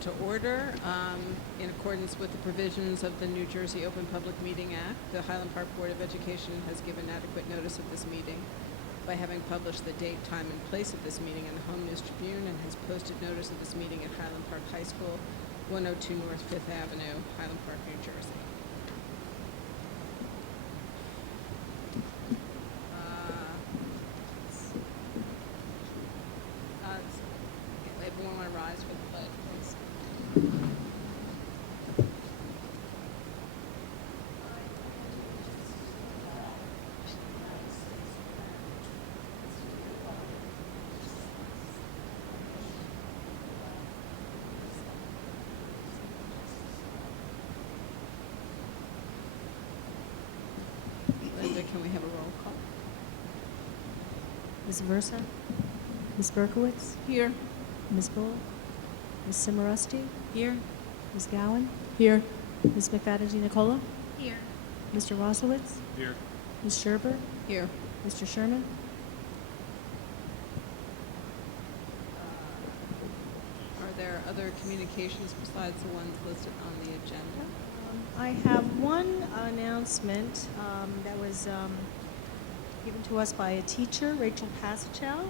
called to order. In accordance with the provisions of the New Jersey Open Public Meeting Act, the Highland Park Board of Education has given adequate notice of this meeting by having published the date, time, and place of this meeting in the Home News Tribune and has posted notice of this meeting at Highland Park High School, 102 North 5th Avenue, Highland Park, New Jersey. Everyone want to rise for the pledge, please? Linda, can we have a roll call? Ms. Versa? Ms. Berkowitz? Here. Ms. Bull? Ms. Cimarusti? Here. Ms. Gowan? Here. Ms. McFadden Nicola? Here. Mr. Roslowitz? Here. Ms. Scherber? Here. Mr. Sherman? Are there other communications besides the ones listed on the agenda? I have one announcement that was given to us by a teacher, Rachel Pasichel.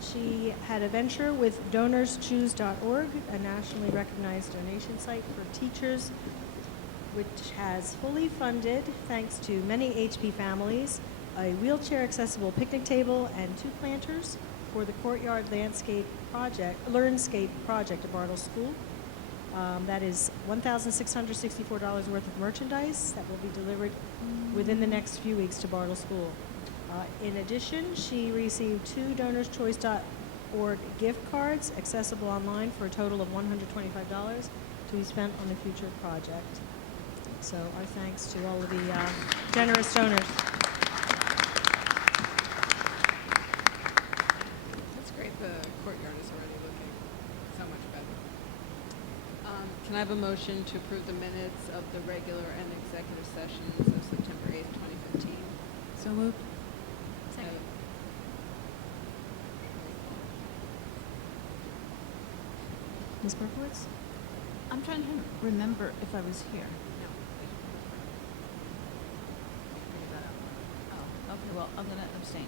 She had a venture with DonorsChoose.org, a nationally recognized donation site for teachers, which has fully funded, thanks to many HP families, a wheelchair-accessible picnic table and 2 planters for the Courtyard Landscape Project, Learnscape Project at Bartle School. That is $1,664 worth of merchandise that will be delivered within the next few weeks to Bartle School. In addition, she received 2 DonorsChoice.org gift cards accessible online for a total of $125 to be spent on a future project. So our thanks to all of the generous donors. That's great. The courtyard is already looking so much better. Can I have a motion to approve the minutes of the regular and executive sessions of September 8th, 2015? So moved. Second. Ms. Berkowitz? I'm trying to remember if I was here. Oh, okay, well, I'm going to abstain.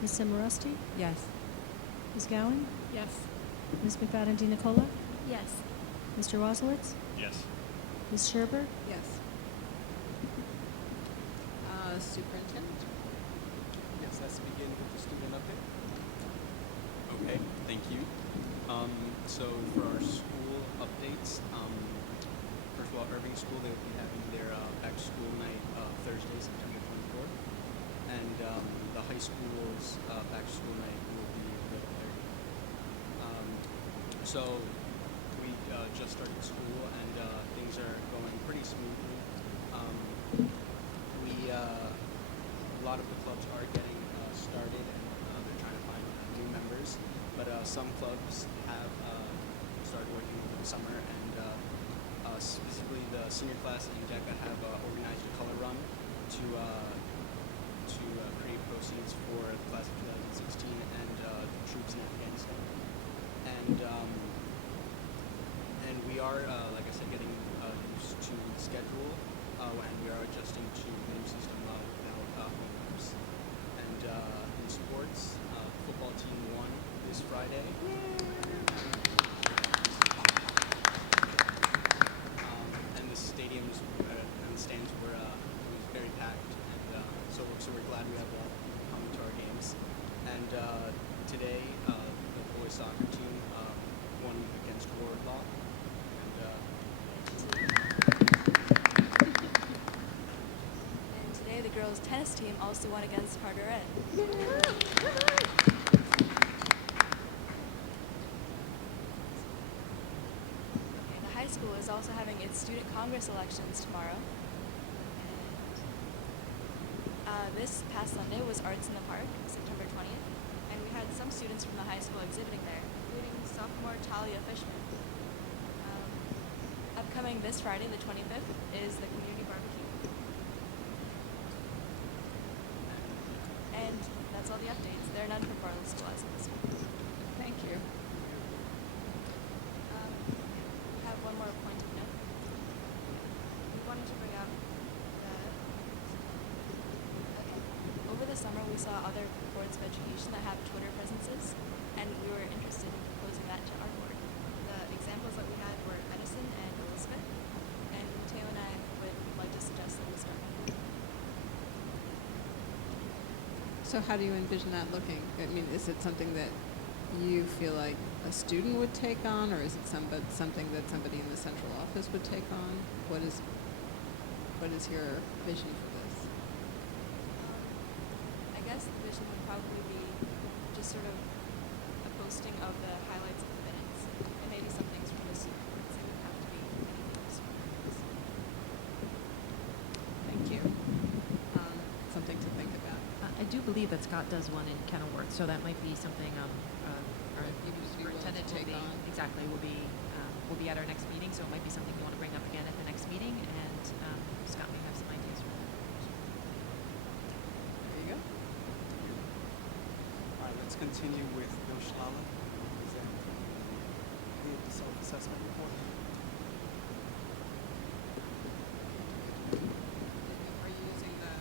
Ms. Cimarusti? Yes. Ms. Gowan? Yes. Ms. McFadden Nicola? Yes. Mr. Roslowitz? Yes. Ms. Scherber? Yes. Superintendent? Yes, let's begin with the student update. Okay, thank you. So for our school updates, first of all, Irving School, they will be having their back-to-school night Thursday, September 24th. And the high school's back-to-school night will be April 30th. So we just started school and things are going pretty smoothly. A lot of the clubs are getting started and they're trying to find new members, but some clubs have started working over the summer, and specifically the senior class in DECA have organized a color run to create proceeds for the class of 2016 and troops in Afghanistan. And we are, like I said, getting used to the schedule, and we are adjusting to the new system now home groups. And in sports, football team won this Friday. And the stadiums and the stands were was very packed, and so we're glad we have a lot of people coming to our games. And today, the boys soccer team won against Wardlaw. And today the girls' tennis team also won against Carteret. And the high school is also having its student congress elections tomorrow. And this past Sunday was Arts in the Park, September 20th, and we had some students from the high school exhibiting there, including sophomore Talia Fishman. Upcoming this Friday, the 25th, is the community barbecue. And that's all the updates. There are none from Bartlett School as of this week. Thank you. saw other boards of education that have Twitter presences, and we were interested in proposing that to our board. The examples that we had were Edison and Elizabeth, and Mateo and I would like to suggest that we start. So how do you envision that looking? I mean, is it something that you feel like a student would take on, or is it something that somebody in the central office would take on? What is your vision for this? I guess the vision would probably be just sort of a posting of the highlights of the minutes, and maybe some things from the superintendents. It wouldn't have to be anything from the superintendents. Thank you. Something to think about. I do believe that Scott does one in Kenilworth, so that might be something our You would just be willing to superintendent take on. exactly will be at our next meeting. So it might be something you want to bring up again at the next meeting, and Scott may have some ideas for that. There you go. All right, let's continue with Bill Schlala, who will present the self-assessment report. Are you using the?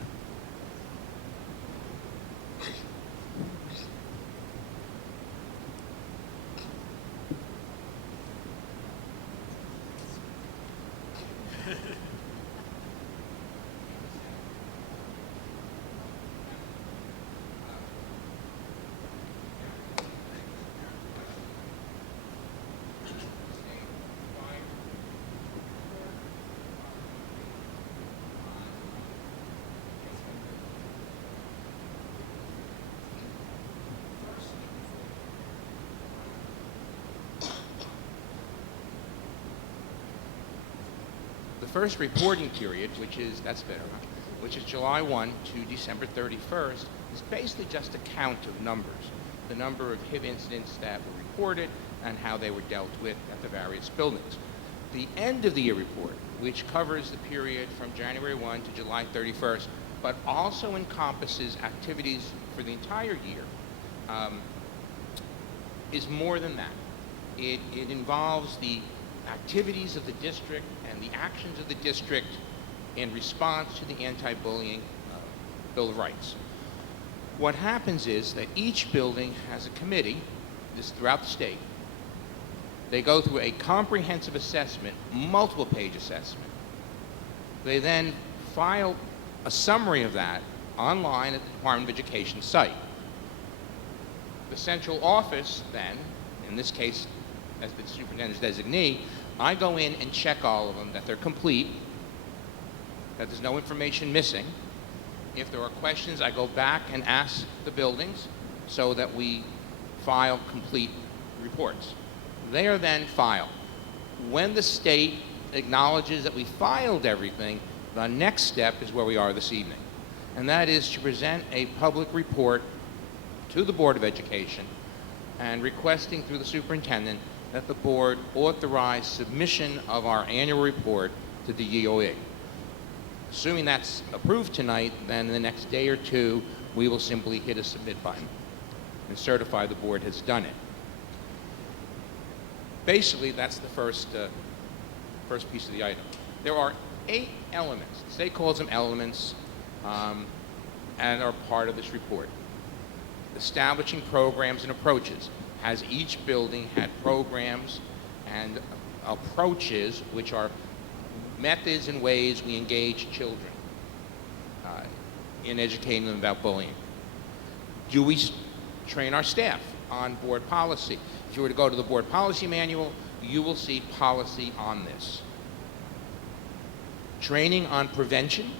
The first reporting period, which is July 1 to December 31st, is basically just a count of numbers, the number of HIV incidents that were reported and how they were dealt with at the various buildings. The end of the year report, which covers the period from January 1 to July 31st, but also encompasses activities for the entire year, is more than that. It involves the activities of the district and the actions of the district in response to the anti-bullying Bill of Rights. What happens is that each building has a committee, this is throughout the state. They go through a comprehensive assessment, multiple page assessment. They then file a summary of that online at the Department of Education site. The central office then, in this case as the superintendent's designee, I go in and check all of them, that they're complete, that there's no information missing. If there are questions, I go back and ask the buildings so that we file complete reports. They are then filed. When the state acknowledges that we filed everything, the next step is where we are this evening. And that is to present a public report to the Board of Education and requesting through the superintendent that the board authorize submission of our annual report to the DOE. Assuming that's approved tonight, then in the next day or two, we will simply hit a submit button and certify the board has done it. Basically, that's the first piece of the item. There are 8 elements. The state calls them elements and are part of this report. Establishing programs and approaches. Has each building had programs and approaches which are methods and ways we engage children in educating them about bullying? Do we train our staff on board policy? If you were to go to the board policy manual, you will see policy on this. Training on prevention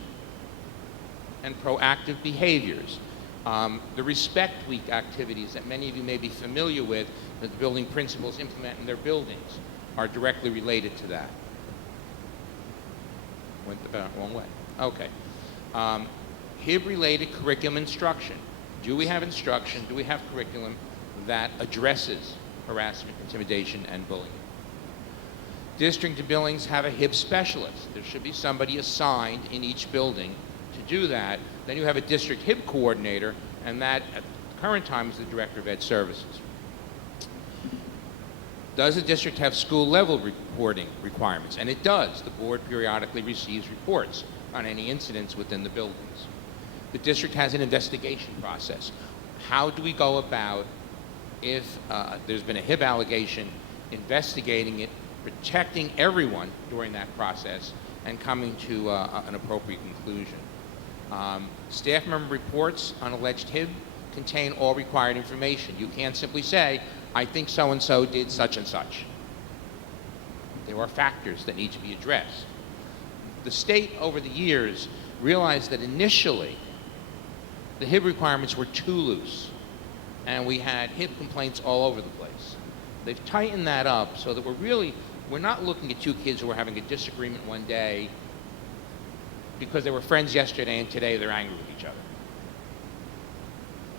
and proactive behaviors. The Respect Week activities that many of you may be familiar with that the building principals implement in their buildings are directly related to that. Went the wrong way. Okay. HIB-related curriculum instruction. Do we have instruction, do we have curriculum that addresses harassment, intimidation, and bullying? District and buildings have a HIB specialist. There should be somebody assigned in each building to do that. Then you have a district HIB coordinator, and that at the current time is the Director of Ed Services. Does the district have school level reporting requirements? And it does. The board periodically receives reports on any incidents within the buildings. The district has an investigation process. How do we go about if there's been a HIB allegation, investigating it, protecting everyone during that process, and coming to an appropriate conclusion? Staff member reports on alleged HIB contain all required information. You can't simply say, I think so-and-so did such and such. There are factors that need to be addressed. The state, over the years, realized that initially the HIB requirements were too loose, and we had HIB complaints all over the place. They've tightened that up so that we're not looking at two kids who are having a disagreement one day because they were friends yesterday and today they're angry with each other.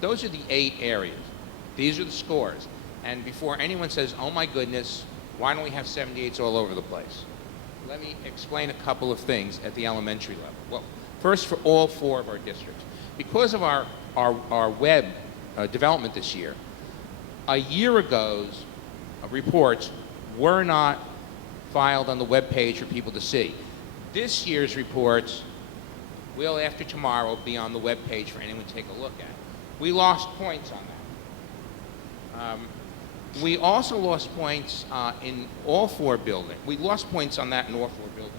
Those are the 8 areas. These are the scores. And before anyone says, oh my goodness, why don't we have 78s all over the place? Let me explain a couple of things at the elementary level. Well, first, for all 4 of our districts, because of our web development this year, a year ago's reports were not filed on the web page for people to see. This year's reports will, after tomorrow, be on the web page for anyone to take a look at. We lost points on that. We also lost points in all 4 buildings. We lost points on that in all 4 buildings.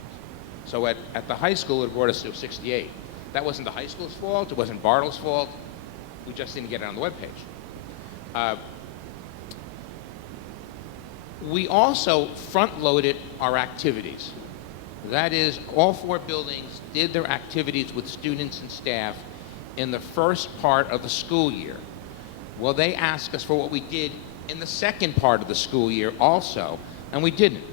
So at the high school, it brought us to 68. That wasn't the high school's fault. It wasn't Bartle's fault. We just didn't get it on the web page. We also front-loaded our activities. That is, all 4 buildings did their activities with students and staff in the first part of the school year. Well, they asked us for what we did in the second part of the school year also, and we didn't.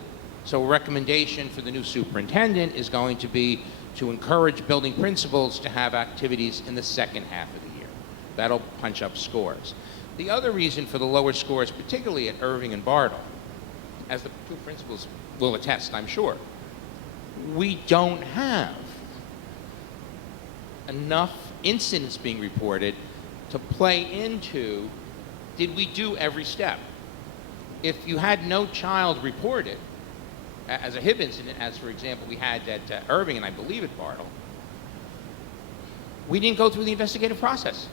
So a recommendation for the new superintendent is going to be to encourage building principals to have activities in the second half of the year. That'll punch up scores. The other reason for the lower scores, particularly at Irving and Bartle, as the 2 principals will attest, I'm sure, we don't have enough incidents being reported to play into, did we do every step? If you had no child reported as a HIB incident, as for example we had at Irving and I believe at Bartle, we didn't go through the investigative process.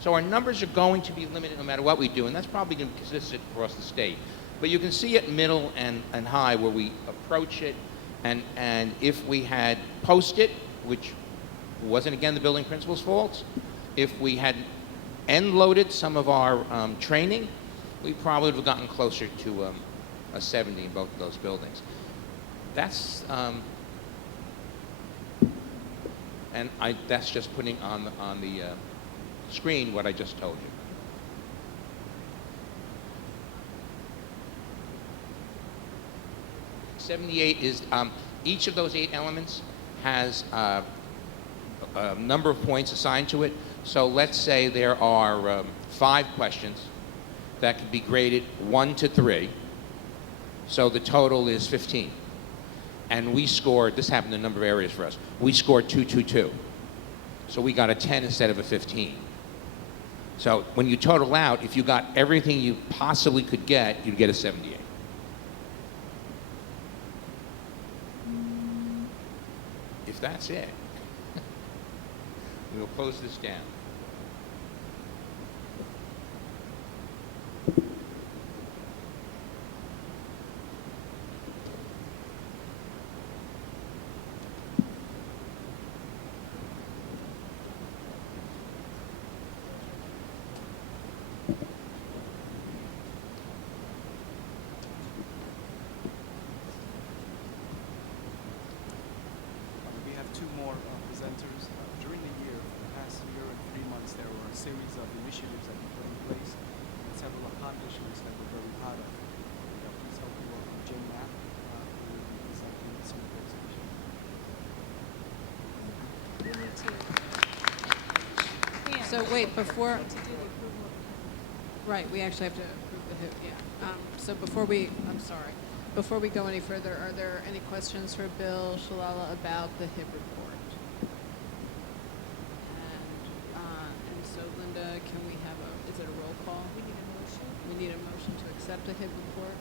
So our numbers are going to be limited no matter what we do, and that's probably going to be consistent across the state. But you can see at middle and high where we approach it, and if we had posted, which wasn't again the building principal's fault, if we had end-loaded some of our training, we probably would have gotten closer to a 70 in both of those buildings. That's that's just putting on the screen what I just told you. '78 is each of those 8 elements has a number of points assigned to it. So let's say there are 5 questions that could be graded 1 to 3. So the total is 15. And we scored, this happened in a number of areas for us, we scored 222. So we got a 10 instead of a 15. So when you total out, if you got everything you possibly could get, you'd get a 78. If that's it, we'll close this down. We have 2 more presenters. During the year, the past year and 3 months, there were a series of initiatives that we put in place and several accomplishments that we're very proud of. Please help me welcome Jim Knapp, who will be presenting some of those initiatives. We need to. So wait, before, We need to do the approval of right, we actually have to approve the HIP, yeah. So before we, I'm sorry, before we go any further, are there any questions for Bill Shalala about the HIP report? And so Linda, can we have is it a roll call? We need a motion. We need a motion to accept the HIP report?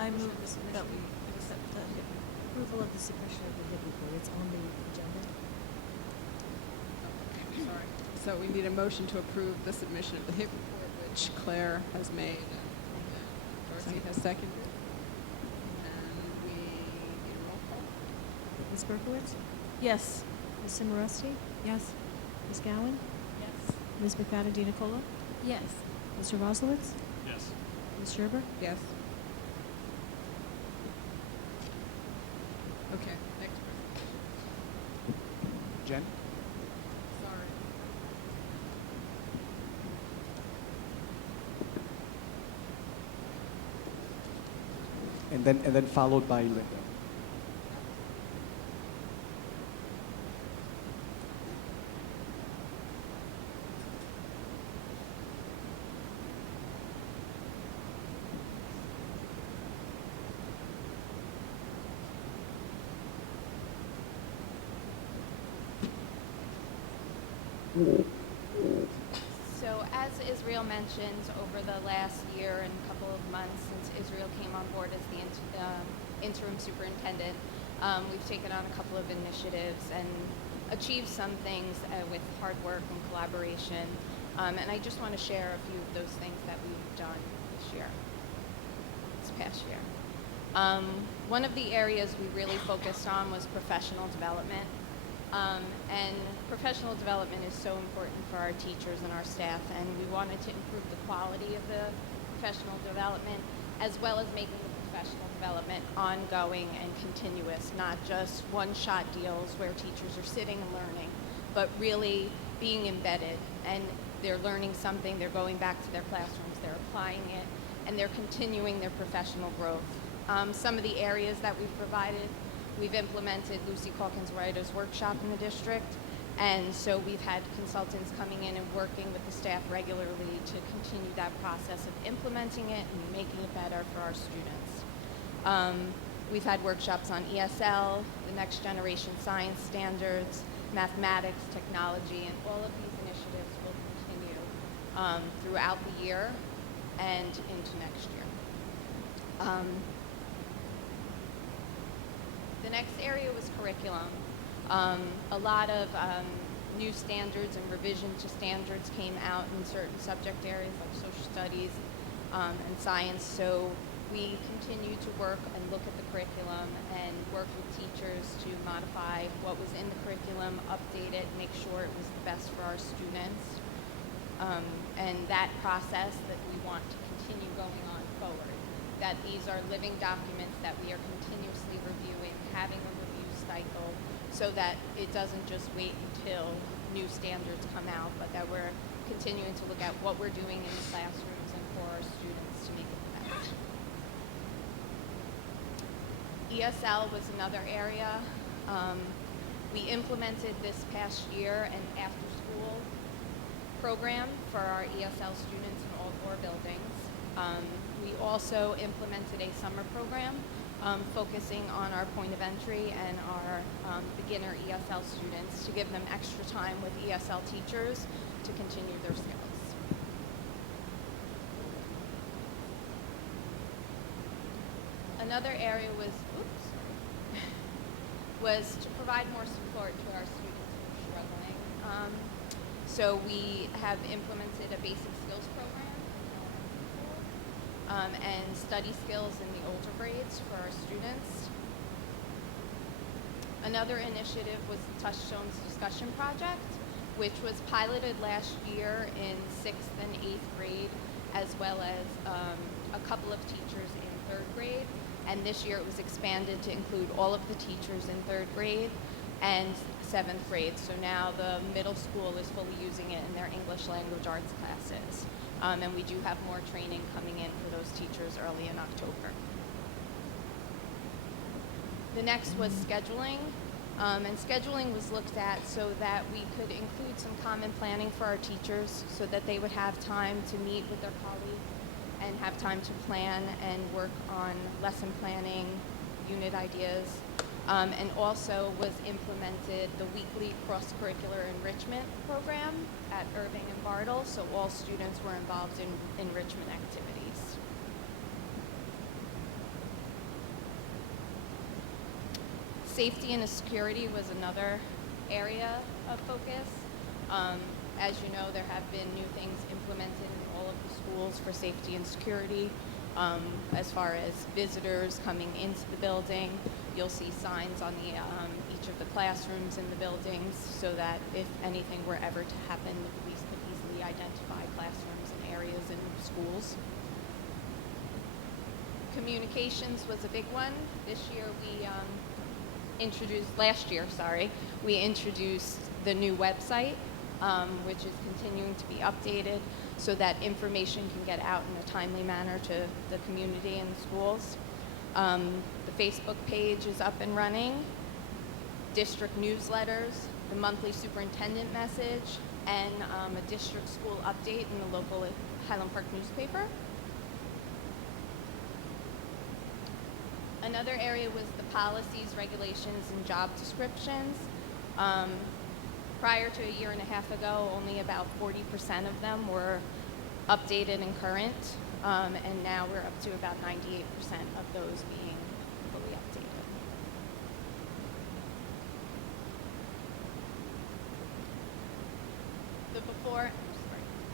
I move the that submission. we accept the HIB. Approval of the submission of the HIB report. It's on the agenda. Sorry. So we need a motion to approve the submission of the HIP report, which Claire has made and Darcy has seconded. And we need a roll call. Ms. Berkowitz? Yes. Ms. Simoresti? Yes. Ms. Gowan? Yes. Ms. McFadden Nicola? Yes. Mr. Roslowitz? Yes. Ms. Sherber? Yes. Okay, next presentation. Jen? Sorry. And then followed by Linda. So as Israel mentioned, over the last year and couple of months since Israel came on board as the interim superintendent, we've taken on a couple of initiatives and achieved some things with hard work and collaboration. And I just want to share a few of those things that we've done this past year. One of the areas we really focused on was professional development. And professional development is so important for our teachers and our staff, and we wanted to improve the quality of the professional development as well as making the professional development ongoing and continuous, not just one-shot deals where teachers are sitting and learning, but really being embedded, and they're learning something, they're going back to their classrooms, they're applying it, and they're continuing their professional growth. Some of the areas that we've provided, we've implemented Lucy Calkins Writers Workshop in the district, and so we've had consultants coming in and working with the staff regularly to continue that process of implementing it and making it better for our students. We've had workshops on ESL, the next generation science standards, mathematics, technology, and all of these initiatives will continue throughout the year and into next year. The next area was curriculum. A lot of new standards and revision to standards came out in certain subject areas like social studies and science. So we continue to work and look at the curriculum and work with teachers to modify what was in the curriculum, update it, make sure it was the best for our students. And that process that we want to continue going on forward. That these are living documents that we are continuously reviewing, having a review cycle, so that it doesn't just wait until new standards come out, but that we're continuing to look at what we're doing in the classrooms and for our students to make it the best. ESL was another area. We implemented this past year an after-school program for our ESL students in all 4 buildings. We also implemented a summer program focusing on our point of entry and our beginner ESL students to give them extra time with ESL teachers to continue their skills. Another area was to provide more support to our students who are struggling. So we have implemented a basic skills program and study skills in the older grades for our students. Another initiative was the Touchstones Discussion Project, which was piloted last year in 6th and 8th grade, as well as a couple of teachers in 3rd grade. And this year it was expanded to include all of the teachers in 3rd grade and 7th grade. So now the middle school is fully using it in their English language arts classes. And we do have more training coming in for those teachers early in October. The next was scheduling. And scheduling was looked at so that we could include some common planning for our teachers so that they would have time to meet with their colleagues and have time to plan and work on lesson planning, unit ideas, and also was implemented the weekly cross-curricular enrichment program at Irving and Bartle, so all students were involved in enrichment activities. Safety and security was another area of focus. As you know, there have been new things implemented in all of the schools for safety and security. As far as visitors coming into the building, you'll see signs on each of the classrooms in the buildings so that if anything were ever to happen, the police could easily identify classrooms and areas in schools. Communications was a big one. Last year, we introduced the new website, which is continuing to be updated so that information can get out in a timely manner to the community and the schools. The Facebook page is up and running, district newsletters, the monthly superintendent message, and a district school update in the local Highland Park newspaper. Another area was the policies, regulations, and job descriptions. Prior to a year and a half ago, only about 40% of them were updated and current, and now we're up to about 98% of those being fully updated.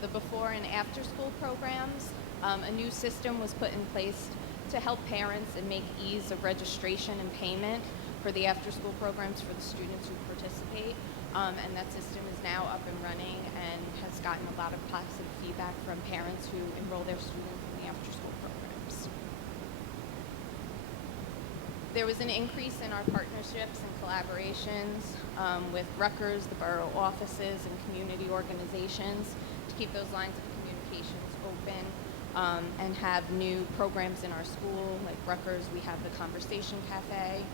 The before and after school programs, a new system was put in place to help parents and make ease of registration and payment for the after school programs for the students who participate. And that system is now up and running and has gotten a lot of positive feedback from parents who enroll their students in the after school programs. There was an increase in our partnerships and collaborations with Rutgers, the borough offices, and community organizations to keep those lines of communications open and have new programs in our school. Like Rutgers, we have the Conversation Cafe.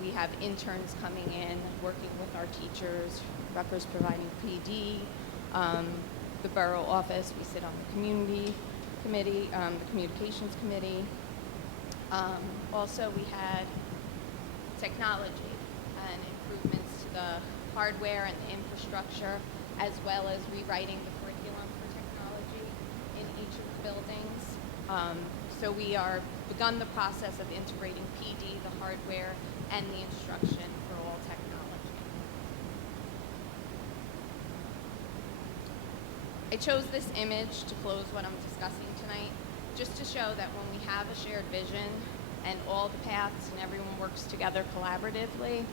We have interns coming in, working with our teachers, Rutgers providing PD. The borough office, we sit on the community committee, the communications committee. Also, we had technology and improvements to the hardware and the infrastructure, as well as rewriting the curriculum for technology in each of the buildings. So we are begun the process of integrating PD, the hardware, and the instruction for all technology. I chose this image to close what I'm discussing tonight, just to show that when we have a shared vision and all the paths and everyone works together collaboratively,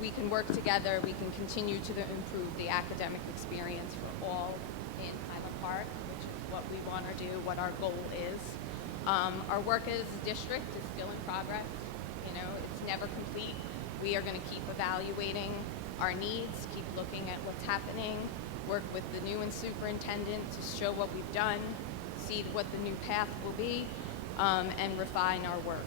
we can work together, we can continue to improve the academic experience for all in Highland Park, which is what we want to do, what our goal is. Our work as a district is still in progress. You know, it's never complete. We are going to keep evaluating our needs, keep looking at what's happening, work with the new superintendent to show what we've done, see what the new path will be, and refine our work.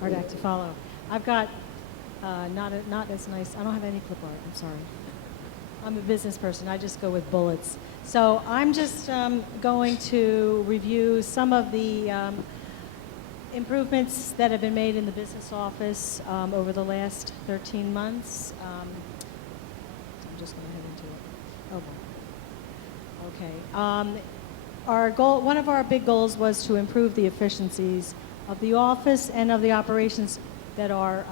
Hard act to follow. I've got not as nice. I don't have any clip art. I'm sorry. I'm a business person. I just go with bullets. So I'm just going to review some of the improvements that have been made in the business office over the last 13 months. I'm just going to head into it. Oh, boy. Okay. Our goal, one of our big goals was to improve the efficiencies of the office and of the operations that are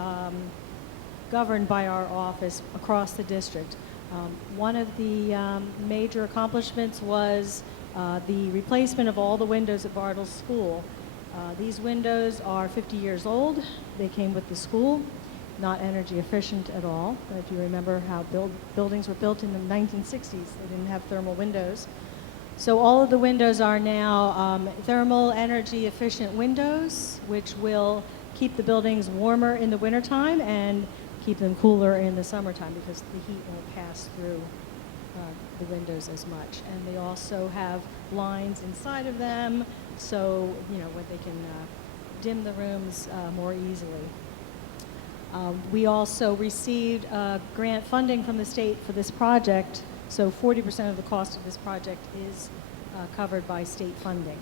governed by our office across the district. One of the major accomplishments was the replacement of all the windows at Bartle School. These windows are 50 years old. They came with the school, not energy efficient at all. If you remember how buildings were built in the 1960s, they didn't have thermal windows. So all of the windows are now thermal energy efficient windows, which will keep the buildings warmer in the wintertime and keep them cooler in the summertime because the heat won't pass through the windows as much. And they also have blinds inside of them, so where they can dim the rooms more easily. We also received grant funding from the state for this project, so 40% of the cost of this project is covered by state funding.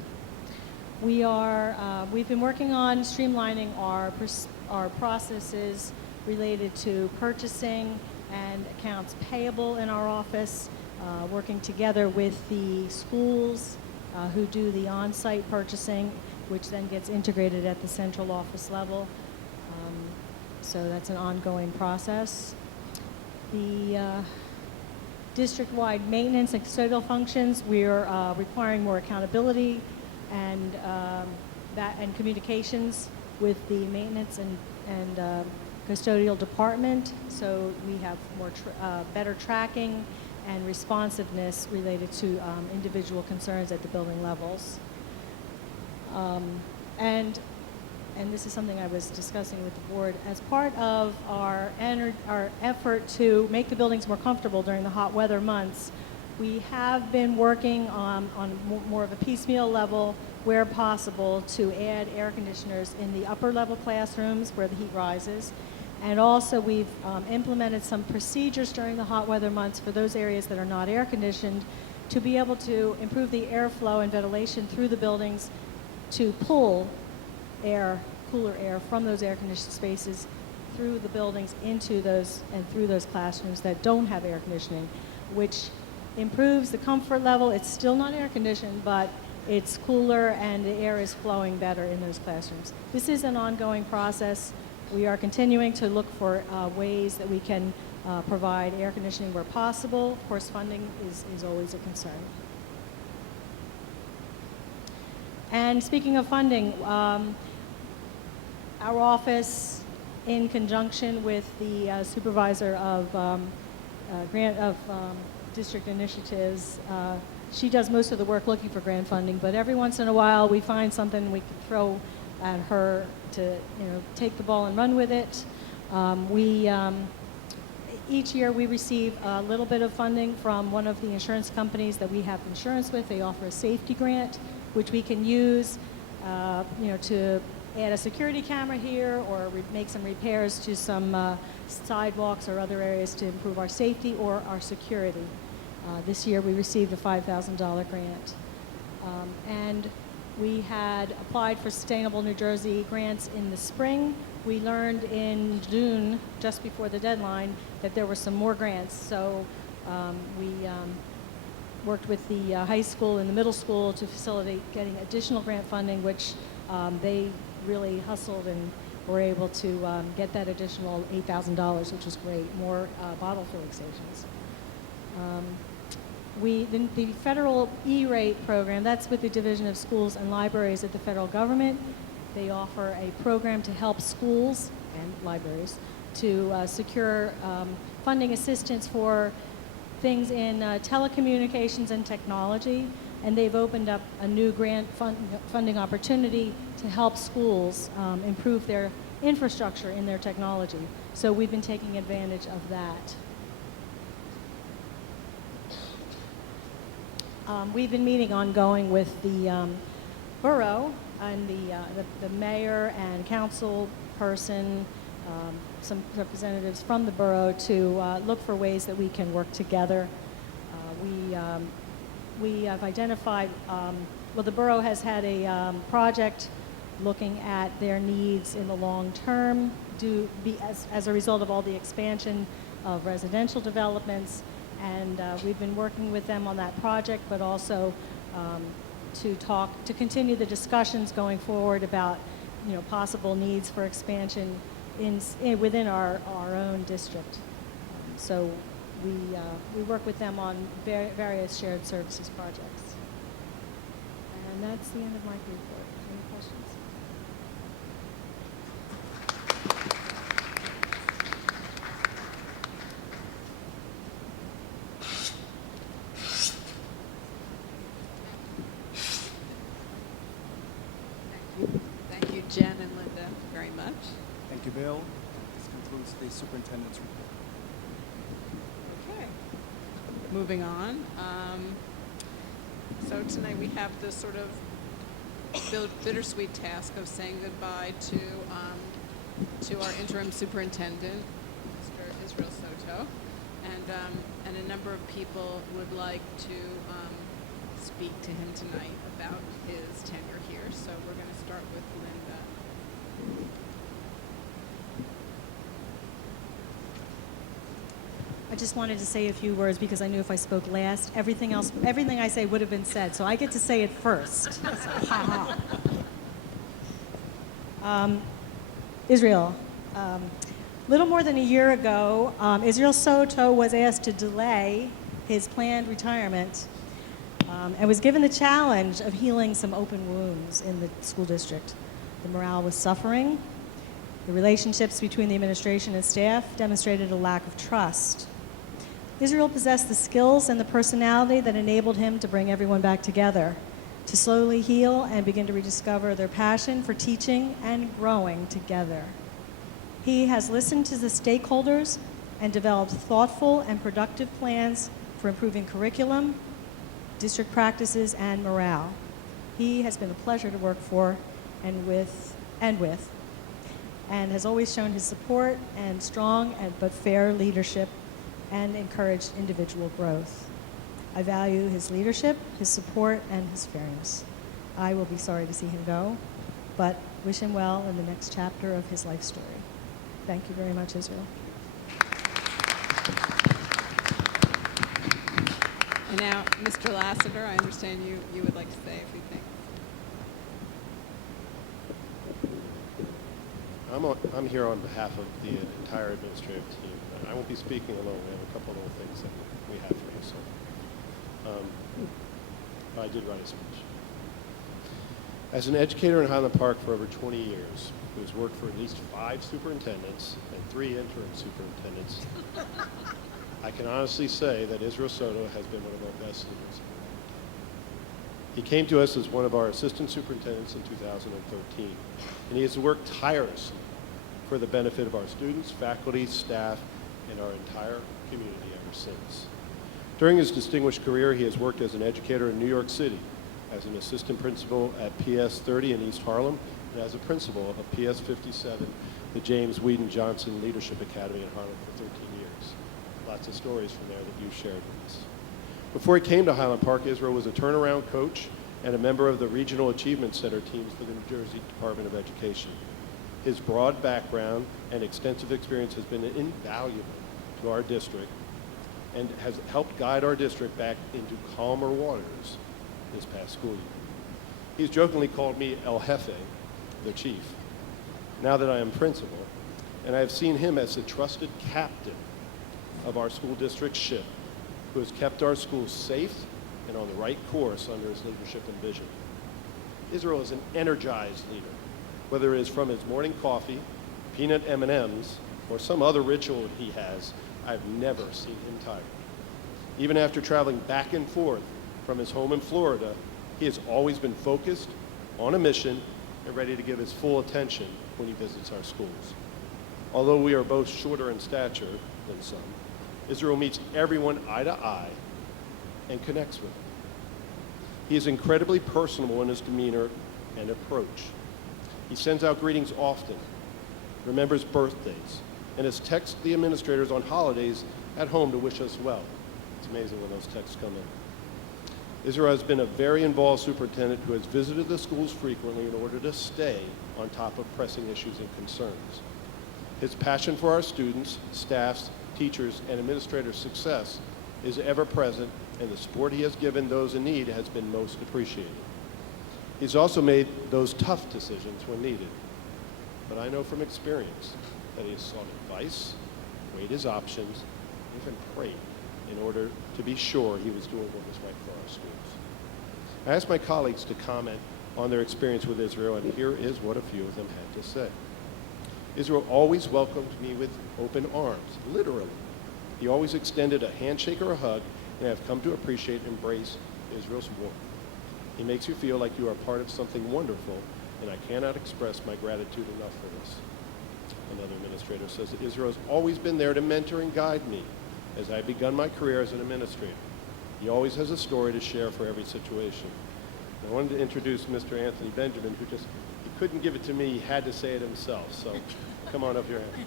We've been working on streamlining our processes related to purchasing and accounts payable in our office, working together with the schools who do the on-site purchasing, which then gets integrated at the central office level. So that's an ongoing process. The district-wide maintenance and custodial functions, we're requiring more accountability and communications with the maintenance and custodial department. So we have more better tracking and responsiveness related to individual concerns at the building levels. And this is something I was discussing with the board. As part of our effort to make the buildings more comfortable during the hot weather months, we have been working on more of a piecemeal level where possible to add air conditioners in the upper level classrooms where the heat rises. And also we've implemented some procedures during the hot weather months for those areas that are not air conditioned to be able to improve the airflow and ventilation through the buildings to pull cooler air from those air conditioned spaces through the buildings into those and through those classrooms that don't have air conditioning, which improves the comfort level. It's still not air conditioned, but it's cooler and the air is flowing better in those classrooms. This is an ongoing process. We are continuing to look for ways that we can provide air conditioning where possible. Of course, funding is always a concern. And speaking of funding, our office, in conjunction with the supervisor of district initiatives, she does most of the work looking for grant funding, but every once in a while we find something we can throw at her to take the ball and run with it. Each year we receive a little bit of funding from one of the insurance companies that we have insurance with. They offer a safety grant, which we can use to add a security camera here or make some repairs to some sidewalks or other areas to improve our safety or our security. This year we received a $5,000 grant. And we had applied for Sustainable New Jersey grants in the spring. We learned in June, just before the deadline, that there were some more grants. So we worked with the high school and the middle school to facilitate getting additional grant funding, which they really hustled and were able to get that additional $8,000, which was great, more bottle filling stations. The federal E-rate program, that's with the Division of Schools and Libraries at the federal government. They offer a program to help schools and libraries to secure funding assistance for things in telecommunications and technology, and they've opened up a new grant funding opportunity to help schools improve their infrastructure in their technology. So we've been taking advantage of that. We've been meeting ongoing with the borough and the mayor and council person, some representatives from the borough to look for ways that we can work together. We have identified, the borough has had a project looking at their needs in the long term as a result of all the expansion of residential developments. And we've been working with them on that project, but also to continue the discussions going forward about possible needs for expansion within our own district. So we work with them on various shared services projects. And that's the end of my report. Any questions? Thank you, Jen and Linda, very much. Thank you, Bill. This concludes the superintendent's report. Okay. Moving on. So tonight we have this sort of bittersweet task of saying goodbye to our interim superintendent, Mr. Israel Soto, and a number of people would like to speak to him tonight about his tenure here. So we're going to start with Linda. I just wanted to say a few words because I knew if I spoke last, everything I say would have been said. So I get to say it first. So, ha ha. Israel. Little more than a year ago, Israel Soto was asked to delay his planned retirement and was given the challenge of healing some open wounds in the school district. The morale was suffering. The relationships between the administration and staff demonstrated a lack of trust. Israel possessed the skills and the personality that enabled him to bring everyone back together, to slowly heal and begin to rediscover their passion for teaching and growing together. He has listened to the stakeholders and developed thoughtful and productive plans for improving curriculum, district practices, and morale. He has been a pleasure to work for and with, and has always shown his support and strong but fair leadership and encouraged individual growth. I value his leadership, his support, and his fairness. I will be sorry to see him go, but wish him well in the next chapter of his life story. Thank you very much, Israel. And now, Mr. Lassiter, I understand you would like to say a few things. I'm here on behalf of the entire administrative team. I won't be speaking alone. We have a couple of little things that we have for you. So I did write a speech. As an educator in Highland Park for over 20 years, who has worked for at least 5 superintendents and 3 interim superintendents, I can honestly say that Israel Soto has been one of our best leaders. He came to us as one of our assistant superintendents in 2013, and he has worked tirelessly for the benefit of our students, faculty, staff, and our entire community ever since. During his distinguished career, he has worked as an educator in New York City, as an assistant principal at PS 30 in East Harlem, and as a principal of PS 57, the James Weeden Johnson Leadership Academy in Harlem for 13 years. Lots of stories from there that you've shared with us. Before he came to Highland Park, Israel was a turnaround coach and a member of the Regional Achievement Center teams for the New Jersey Department of Education. His broad background and extensive experience has been invaluable to our district and has helped guide our district back into calmer waters this past school year. He's jokingly called me El Jefe, the chief, now that I am principal, and I have seen him as the trusted captain of our school district ship, who has kept our schools safe and on the right course under his leadership and vision. Israel is an energized leader, whether it is from his morning coffee, peanut M&Ms, or some other ritual he has. I've never seen him tired. Even after traveling back and forth from his home in Florida, he has always been focused, on a mission, and ready to give his full attention when he visits our schools. Although we are both shorter in stature than some, Israel meets everyone eye to eye and connects with them. He is incredibly personable in his demeanor and approach. He sends out greetings often, remembers birthdays, and has texted the administrators on holidays at home to wish us well. It's amazing when those texts come in. Israel has been a very involved superintendent who has visited the schools frequently in order to stay on top of pressing issues and concerns. His passion for our students, staffs, teachers, and administrators' success is ever present, and the support he has given those in need has been most appreciated. He's also made those tough decisions when needed, but I know from experience that he has sought advice, weighed his options, and even prayed in order to be sure he was doing what was right for our schools. I asked my colleagues to comment on their experience with Israel, and here is what a few of them had to say. Israel always welcomed me with open arms, literally. He always extended a handshake or a hug, and I've come to appreciate and embrace Israel's warmth. He makes you feel like you are part of something wonderful, and I cannot express my gratitude enough for this. Another administrator says that Israel has always been there to mentor and guide me as I begun my career as an administrator. He always has a story to share for every situation. I wanted to introduce Mr. Anthony Benjamin, who just, he couldn't give it to me, he had to say it himself. So come on up here, Anthony.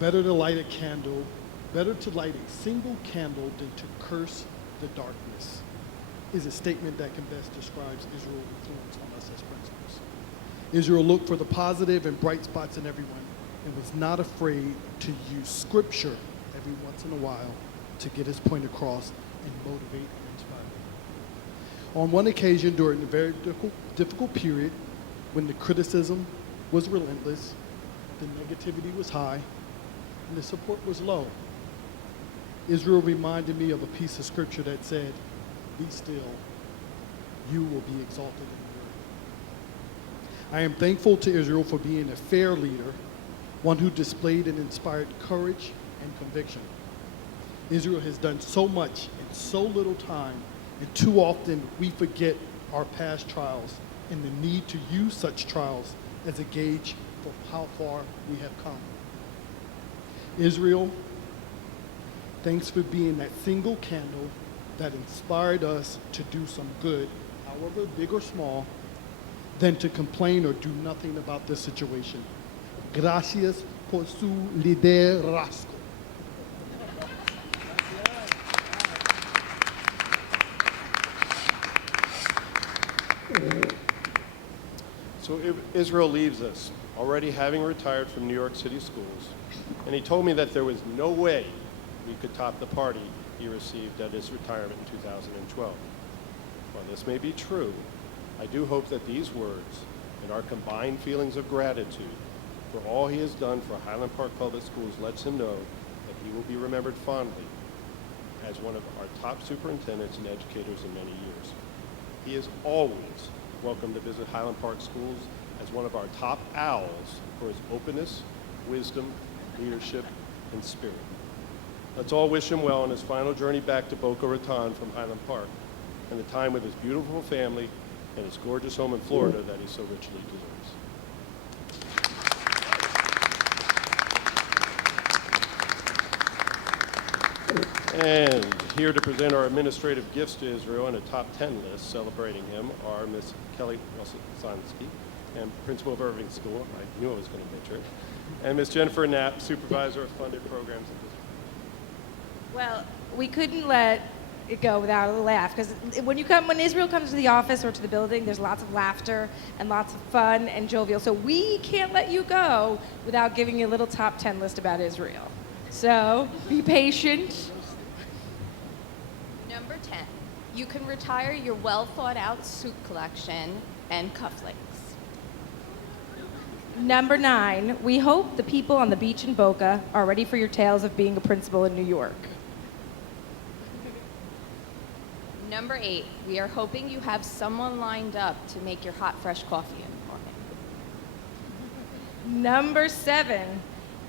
Better to light a candle, better to light a single candle than to curse the darkness is a statement that can best describes Israel's influence on us as principals. Israel looked for the positive and bright spots in everyone and was not afraid to use scripture every once in a while to get his point across and motivate and inspire. On one occasion during a very difficult period when the criticism was relentless, the negativity was high, and the support was low, Israel reminded me of a piece of scripture that said, "Be still, you will be exalted in the earth." I am thankful to Israel for being a fair leader, one who displayed and inspired courage and conviction. Israel has done so much in so little time, and too often we forget our past trials and the need to use such trials as a gauge for how far we have come. Israel, thanks for being that single candle that inspired us to do some good, however big or small, than to complain or do nothing about this situation. Gracias por su liderazgo. So Israel leaves us, already having retired from New York City schools, and he told me that there was no way we could top the party he received at his retirement in 2012. While this may be true, I do hope that these words and our combined feelings of gratitude for all he has done for Highland Park Public Schools lets him know that he will be remembered fondly as one of our top superintendents and educators in many years. He is always welcome to visit Highland Park Schools as one of our top owls for his openness, wisdom, leadership, and spirit. Let's all wish him well on his final journey back to Boca Raton from Highland Park and the time with his beautiful family and his gorgeous home in Florida that he so richly deserves. And here to present our administrative gifts to Israel and a top 10 list celebrating him are Ms. Kelly Wilson-Sansky, and Principal of Irving School. I knew I was going to mention her. And Ms. Jennifer Knapp, Supervisor of Funded Programs at this. Well, we couldn't let it go without a laugh, because when Israel comes to the office or to the building, there's lots of laughter and lots of fun and jovial. So we can't let you go without giving you a little top 10 list about Israel. So be patient. Number 10, you can retire your well thought out suit collection and cufflinks. Number 9, we hope the people on the beach in Boca are ready for your tales of being a principal in New York. Number 8, we are hoping you have someone lined up to make your hot, fresh coffee in the morning. Number 7,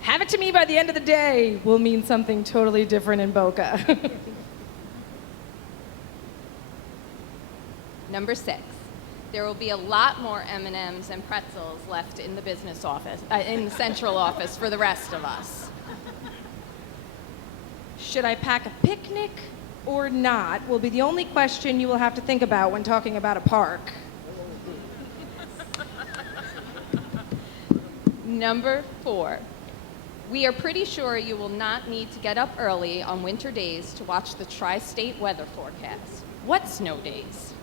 have it to me by the end of the day will mean something totally different in Boca. Number 6, there will be a lot more M&Ms and pretzels left in the business office, in the central office for the rest of us. Should I pack a picnic or not will be the only question you will have to think about when talking about a park. Number 4, we are pretty sure you will not need to get up early on winter days to watch the tri-state weather forecast. What snow days?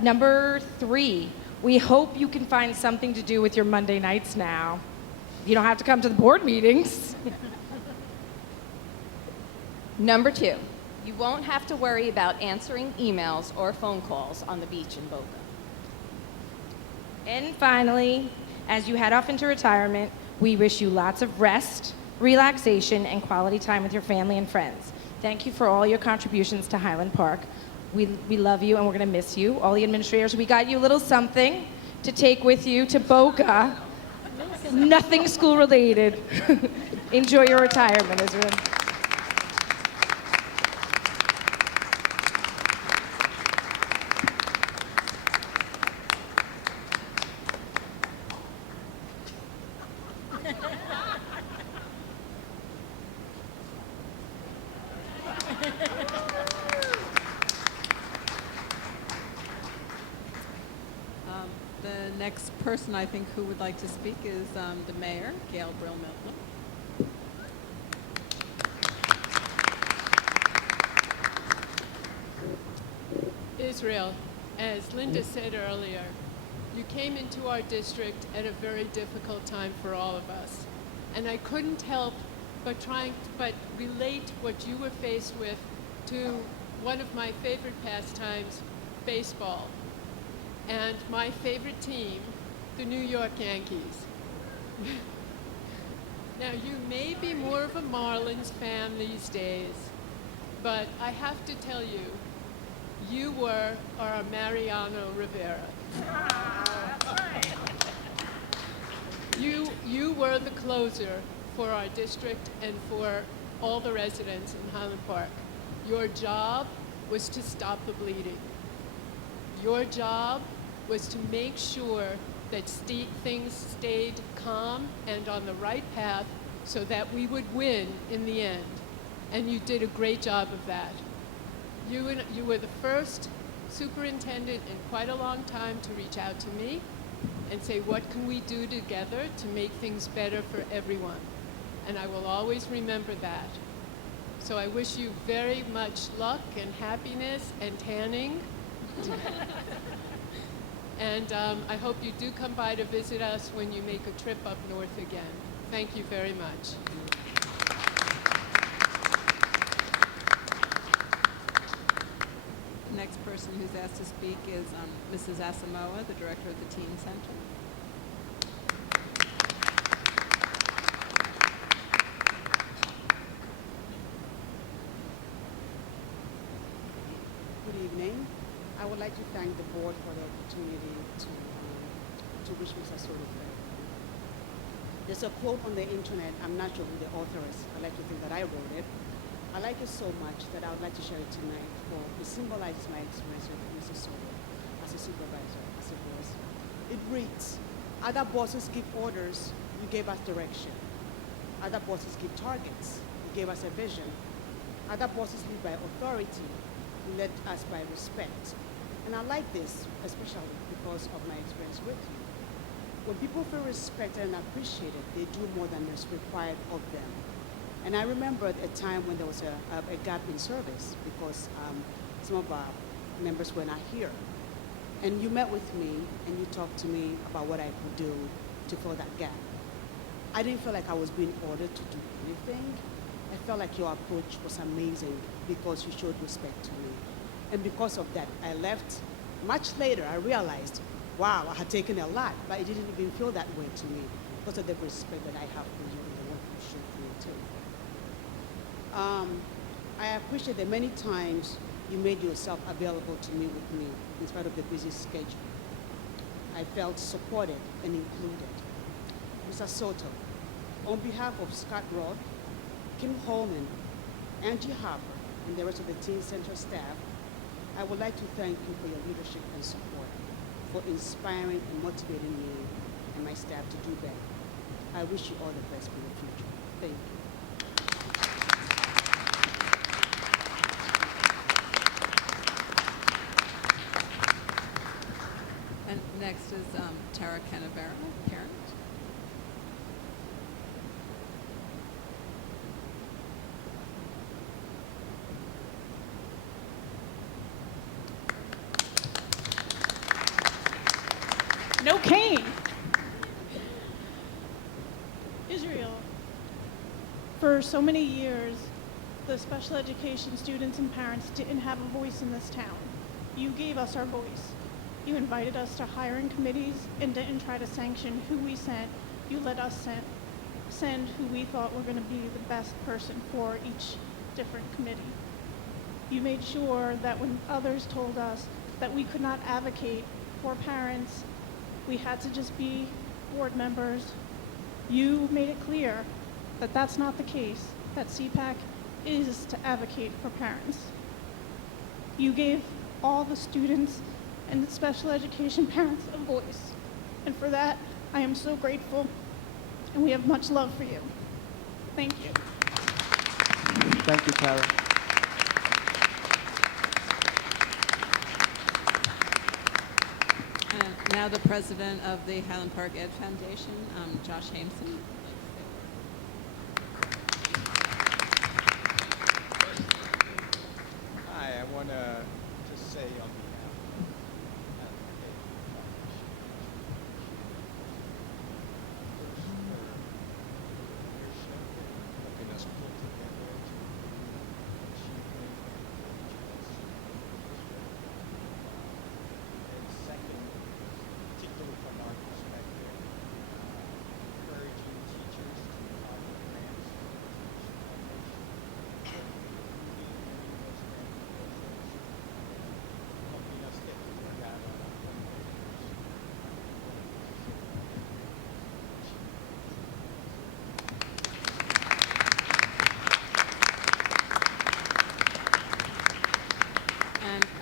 Number 3, we hope you can find something to do with your Monday nights now. You don't have to come to the board meetings. Number 2, you won't have to worry about answering emails or phone calls on the beach in Boca. And finally, as you head off into retirement, we wish you lots of rest, relaxation, and quality time with your family and friends. Thank you for all your contributions to Highland Park. We love you and we're going to miss you. All the administrators, we got you a little something to take with you to Boca. Nothing school related. Enjoy your retirement, Israel. The next person I think who would like to speak is the mayor, Gail Brill-Milton. Israel, as Linda said earlier, you came into our district at a very difficult time for all of us. And I couldn't help but relate what you were faced with to one of my favorite pastimes, baseball, and my favorite team, the New York Yankees. Now, you may be more of a Marlins fan these days, but I have to tell you, you were our Mariano Rivera. You were the closer for our district and for all the residents in Highland Park. Your job was to stop the bleeding. Your job was to make sure that things stayed calm and on the right path so that we would win in the end. And you did a great job of that. You were the first superintendent in quite a long time to reach out to me and say, what can we do together to make things better for everyone? And I will always remember that. So I wish you very much luck and happiness and tanning. And I hope you do come by to visit us when you make a trip up north again. Thank you very much. The next person who's asked to speak is Mrs. Asamoah, the director of the Teen Center. Good evening. I would like to thank the board for the opportunity to wish Mr. Soto fair. There's a quote on the internet. I'm not sure who the author is. I like to think that I wrote it. I like it so much that I would like to share it tonight for it symbolizes my experience with Mr. Soto as a supervisor, as a boss. It reads, other bosses give orders, you gave us direction. Other bosses give targets, you gave us a vision. Other bosses lead by authority, you led us by respect. And I like this, especially because of my experience with you. When people feel respected and appreciated, they do more than is required of them. And I remember a time when there was a gap in service because some of our members were not here. And you met with me and you talked to me about what I could do to fill that gap. I didn't feel like I was being ordered to do anything. I felt like your approach was amazing because you showed respect to me. And because of that, I left. Much later, I realized, wow, I had taken a lot, but it didn't even feel that way to me because of the respect that I have for you and the work you showed for me too. I appreciate that many times you made yourself available to meet with me in spite of the busy schedule. I felt supported and included. Mr. Soto, on behalf of Scott Roth, Kim Holman, Angie Harper, and the rest of the Teen Center staff, I would like to thank you for your leadership and support, for inspiring and motivating me and my staff to do better. I wish you all the best for the future. Thank you. And next is Tara Canavera, parent. No cane. Israel, for so many years, the special education students and parents didn't have a voice in this town. You gave us our voice. You invited us to hiring committees and didn't try to sanction who we sent. You let us send who we thought were going to be the best person for each different committee. You made sure that when others told us that we could not advocate for parents, we had to just be board members. You made it clear that that's not the case, that CPAC is to advocate for parents. You gave all the students and the special education parents a voice. And for that, I am so grateful, and we have much love for you. Thank you. Thank you, Clara. And now the president of the Highland Park Ed Foundation, Josh Hameson. Hi, I want to just say on behalf of Highland leadership and helping us pull together to achieve great and second, particularly from our perspective, encouraging teachers to follow grants for the Education Foundation, helping us get the word out on our fundraisers.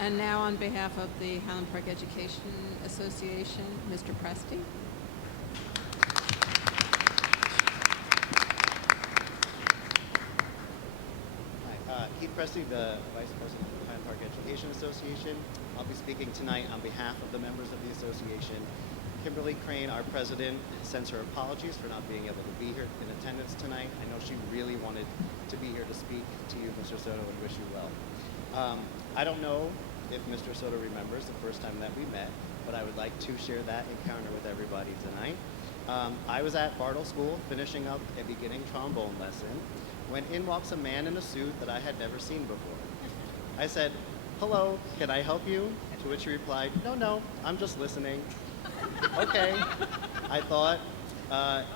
And now on behalf of the Highland Park Education Association, Mr. Presti. Hi, Keith Presti, the Vice President of the Highland Park Education Association. I'll be speaking tonight on behalf of the members of the association. Kimberly Crane, our president, sends her apologies for not being able to be here in attendance tonight. I know she really wanted to be here to speak to you, Mr. Soto, and wish you well. I don't know if Mr. Soto remembers the first time that we met, but I would like to share that encounter with everybody tonight. I was at Bartle School finishing up a beginning trombone lesson when in walks a man in a suit that I had never seen before. I said, "Hello, can I help you?" To which he replied, "No, I'm just listening." Okay, I thought,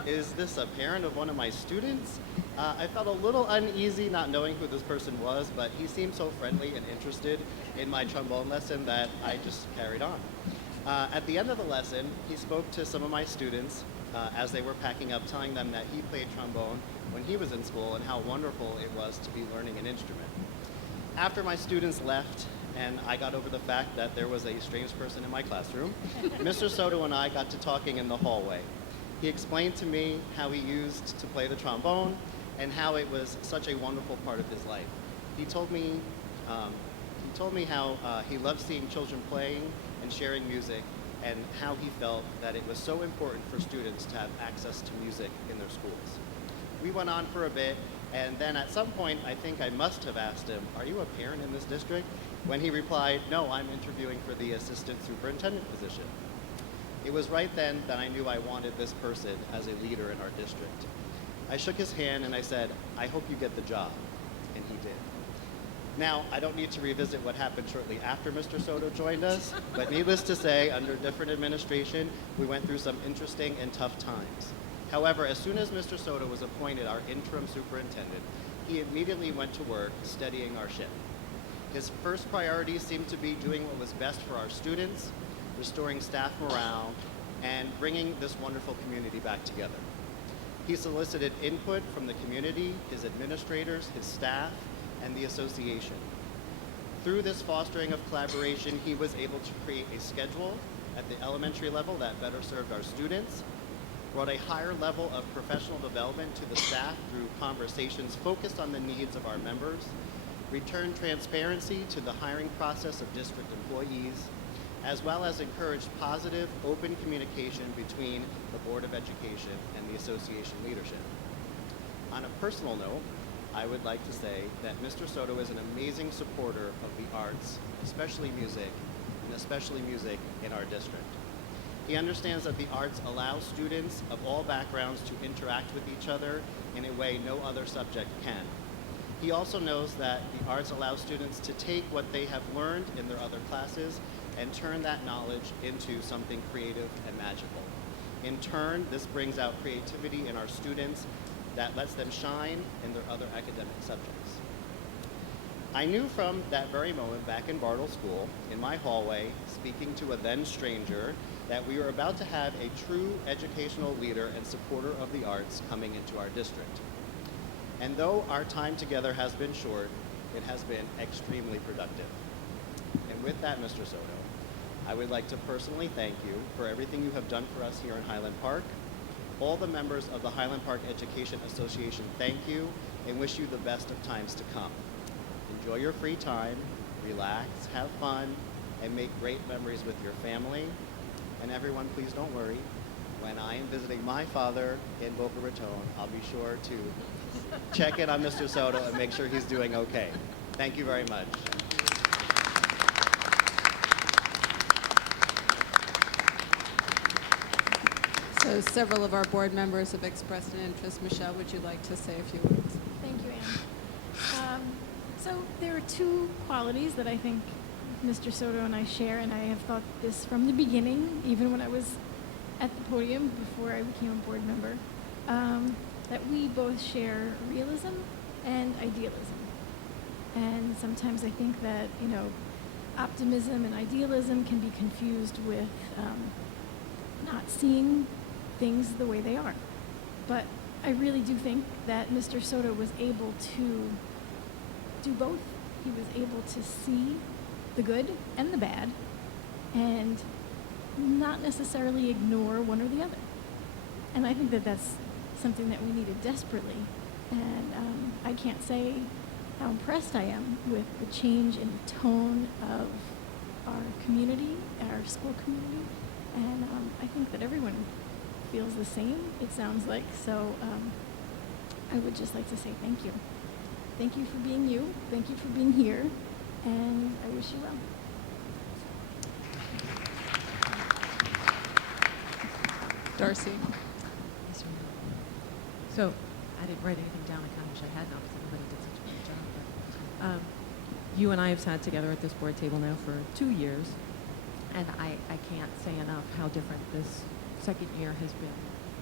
is this a parent of one of my students? I felt a little uneasy not knowing who this person was, but he seemed so friendly and interested in my trombone lesson that I just carried on. At the end of the lesson, he spoke to some of my students as they were packing up, telling them that he played trombone when he was in school and how wonderful it was to be learning an instrument. After my students left and I got over the fact that there was a strange person in my classroom, Mr. Soto and I got to talking in the hallway. He explained to me how he used to play the trombone and how it was such a wonderful part of his life. He told me how he loved seeing children playing and sharing music, and how he felt that it was so important for students to have access to music in their schools. We went on for a bit, and then at some point, I think I must have asked him, "Are you a parent in this district?" When he replied, "No, I'm interviewing for the assistant superintendent position." It was right then that I knew I wanted this person as a leader in our district. I shook his hand and I said, "I hope you get the job," and he did. Now, I don't need to revisit what happened shortly after Mr. Soto joined us, but needless to say, under different administration, we went through some interesting and tough times. However, as soon as Mr. Soto was appointed our interim superintendent, he immediately went to work steadying our ship. His first priority seemed to be doing what was best for our students, restoring staff morale, and bringing this wonderful community back together. He solicited input from the community, his administrators, his staff, and the association. Through this fostering of collaboration, he was able to create a schedule at the elementary level that better served our students, brought a higher level of professional development to the staff through conversations focused on the needs of our members, returned transparency to the hiring process of district employees, as well as encouraged positive, open communication between the Board of Education and the association leadership. On a personal note, I would like to say that Mr. Soto is an amazing supporter of the arts, especially music, and especially music in our district. He understands that the arts allow students of all backgrounds to interact with each other in a way no other subject can. He also knows that the arts allow students to take what they have learned in their other classes and turn that knowledge into something creative and magical. In turn, this brings out creativity in our students that lets them shine in their other academic subjects. I knew from that very moment back in Bartle School, in my hallway, speaking to a then stranger, that we were about to have a true educational leader and supporter of the arts coming into our district. And though our time together has been short, it has been extremely productive. And with that, Mr. Soto, I would like to personally thank you for everything you have done for us here in Highland Park. All the members of the Highland Park Education Association thank you and wish you the best of times to come. Enjoy your free time, relax, have fun, and make great memories with your family. And everyone, please don't worry. When I am visiting my father in Boca Raton, I'll be sure to check in on Mr. Soto and make sure he's doing okay. Thank you very much. So several of our board members have expressed an interest. Michelle, would you like to say a few words? Thank you, Anne. So there are two qualities that I think Mr. Soto and I share, and I have thought this from the beginning, even when I was at the podium before I became a board member, that we both share realism and idealism. And sometimes I think that, optimism and idealism can be confused with not seeing things the way they are. But I really do think that Mr. Soto was able to do both. He was able to see the good and the bad and not necessarily ignore one or the other. And I think that that's something that we needed desperately. And I can't say how impressed I am with the change in the tone of our community, our school community. And I think that everyone feels the same, it sounds like. So I would just like to say thank you. Thank you for being you. Thank you for being here. And I wish you well. Darcy. Yes, ma'am. So I didn't write anything down. I kind of wish I had now because everybody did such a great job. But, you and I have sat together at this board table now for 2 years, and I can't say enough how different this second year has been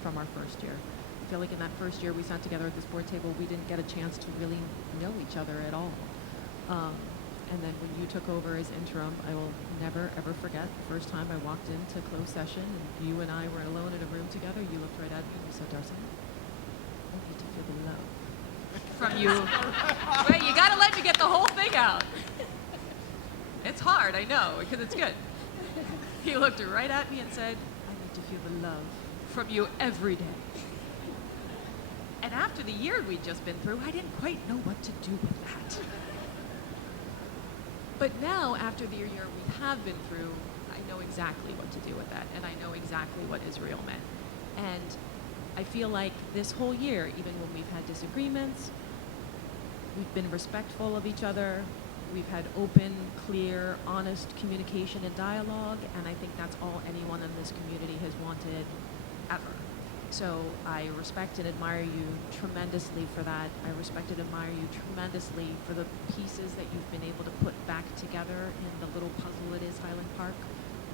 from our first year. I feel like in that first year we sat together at this board table, we didn't get a chance to really know each other at all. And then when you took over as interim, I will never, ever forget the first time I walked into closed session and you and I were alone in a room together. You looked right at me and you said, Darcy, I want you to feel the love from you. Wait, you got to let me get the whole thing out. It's hard, I know, because it's good. He looked right at me and said, I need to feel the love from you every day. And after the year we'd just been through, I didn't quite know what to do with that. But now, after the year we have been through, I know exactly what to do with that, and I know exactly what Israel meant. And I feel like this whole year, even when we've had disagreements, we've been respectful of each other, we've had open, clear, honest communication and dialogue, and I think that's all anyone in this community has wanted ever. So I respect and admire you tremendously for that. I respect and admire you tremendously for the pieces that you've been able to put back together in the little puzzle it is Highland Park.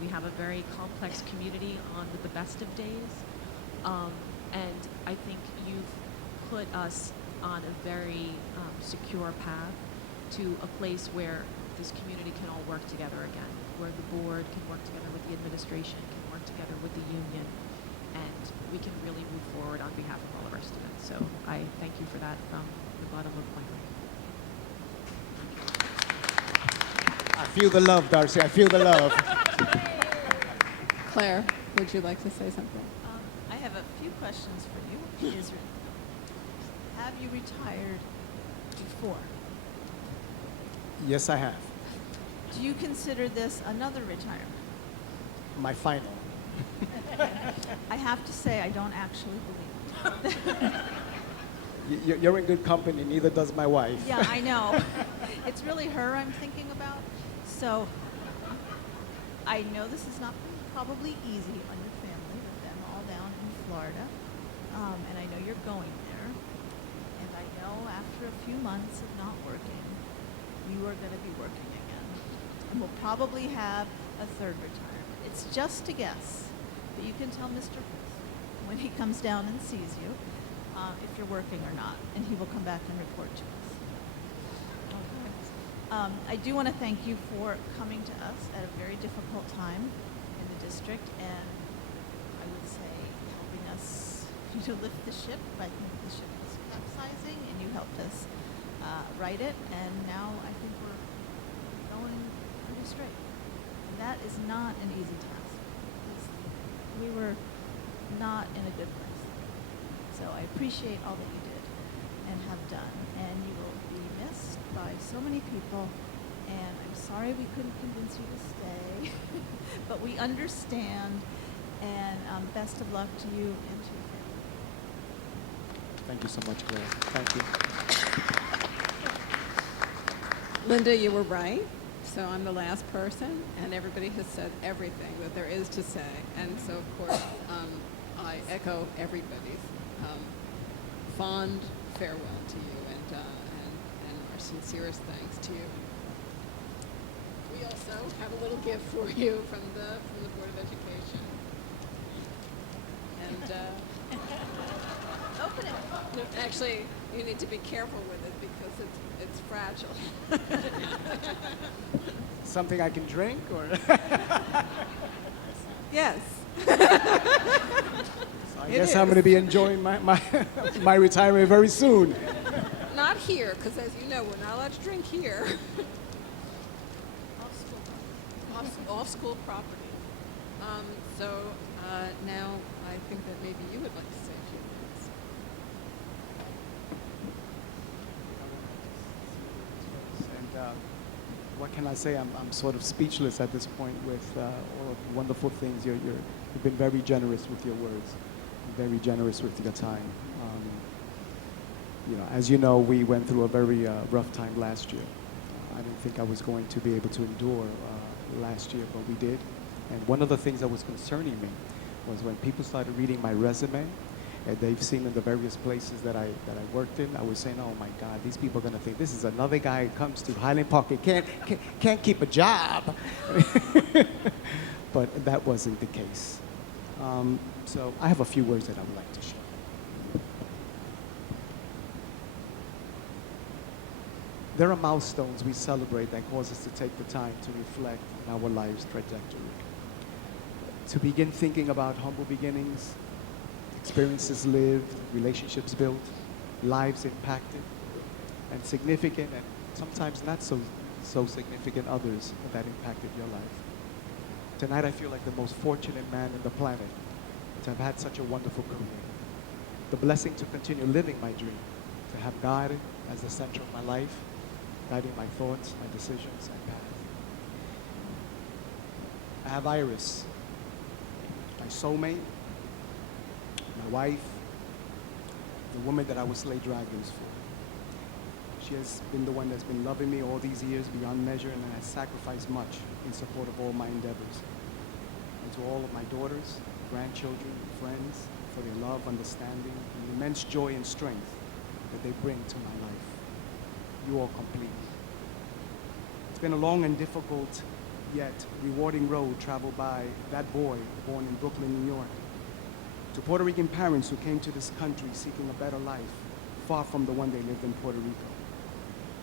We have a very complex community on the best of days. And I think you've put us on a very secure path to a place where this community can all work together again, where the board can work together with the administration, can work together with the union, and we can really move forward on behalf of all of our students. So I thank you for that from the bottom of my heart. I feel the love, Darcy. I feel the love. Claire, would you like to say something? I have a few questions for you, Israel. Have you retired before? Yes, I have. Do you consider this another retirement? My final. I have to say, I don't actually believe it. You're in good company, neither does my wife. Yeah, I know. It's really her I'm thinking about. So I know this has not been probably easy on your family with them all down in Florida. And I know you're going there. And I know after a few months of not working, you are going to be working again. And we'll probably have a third retirement. It's just a guess. But you can tell Mr. when he comes down and sees you if you're working or not. And he will come back and report to us. Okay. I do want to thank you for coming to us at a very difficult time in the district and I would say helping us continue to lift the ship. I think the ship was capsizing, and you helped us right it, and now I think we're going pretty straight. And that is not an easy task. We were not in a good place. So I appreciate all that you did and have done, and you will be missed by so many people, and I'm sorry we couldn't convince you to stay, but we understand, and best of luck to you and to your family. Thank you so much, Claire. Thank you. Linda, you were right. So I'm the last person, and everybody has said everything that there is to say. And so, of course, I echo everybody's fond farewell to you and our sincerest thanks to you. We also have a little gift for you from the Board of Education. And open it. No, actually, you need to be careful with it because it's fragile. Something I can drink, or? Yes. I guess I'm going to be enjoying my retirement very soon. Not here, because as you know, we're not allowed to drink here. Off-school property. So now I think that maybe you would like to say a few words. And what can I say? I'm sort of speechless at this point with all of the wonderful things. You've been very generous with your words, very generous with your time. As you know, we went through a very rough time last year. I didn't think I was going to be able to endure last year, but we did. And one of the things that was concerning me was when people started reading my resume, and they've seen in the various places that I worked in, I was saying, oh my God, these people are going to think this is another guy who comes to Highland Park and can't keep a job. But that wasn't the case. So I have a few words that I would like to share. There are milestones we celebrate that cause us to take the time to reflect on our life's trajectory. To begin thinking about humble beginnings, experiences lived, relationships built, lives impacted, and significant and sometimes not so significant others that impacted your life. Tonight I feel like the most fortunate man on the planet to have had such a wonderful career. The blessing to continue living my dream, to have God as the center of my life, guiding my thoughts, my decisions, and path. I have Iris, my soulmate, my wife, the woman that I would slay dragons for. She has been the one that's been loving me all these years beyond measure and has sacrificed much in support of all my endeavors. And to all of my daughters, grandchildren, and friends, for their love, understanding, and the immense joy and strength that they bring to my life. You all complete. It's been a long and difficult yet rewarding road traveled by that boy born in Brooklyn, New York, to Puerto Rican parents who came to this country seeking a better life, far from the one they lived in Puerto Rico.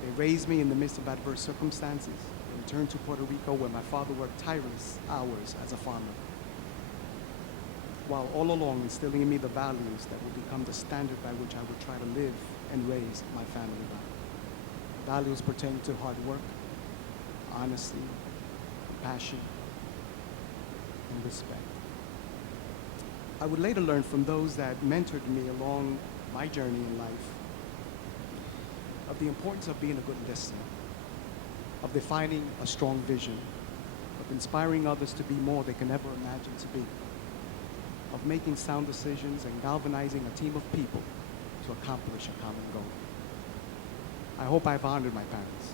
They raised me in the midst of adverse circumstances and returned to Puerto Rico where my father worked tireless hours as a farmer, while all along instilling in me the values that would become the standard by which I would try to live and raise my family by. Values pertaining to hard work, honesty, compassion, and respect. I would later learn from those that mentored me along my journey in life of the importance of being a good listener, of defining a strong vision, of inspiring others to be more they can ever imagine to be, of making sound decisions and galvanizing a team of people to accomplish a common goal. I hope I've honored my parents,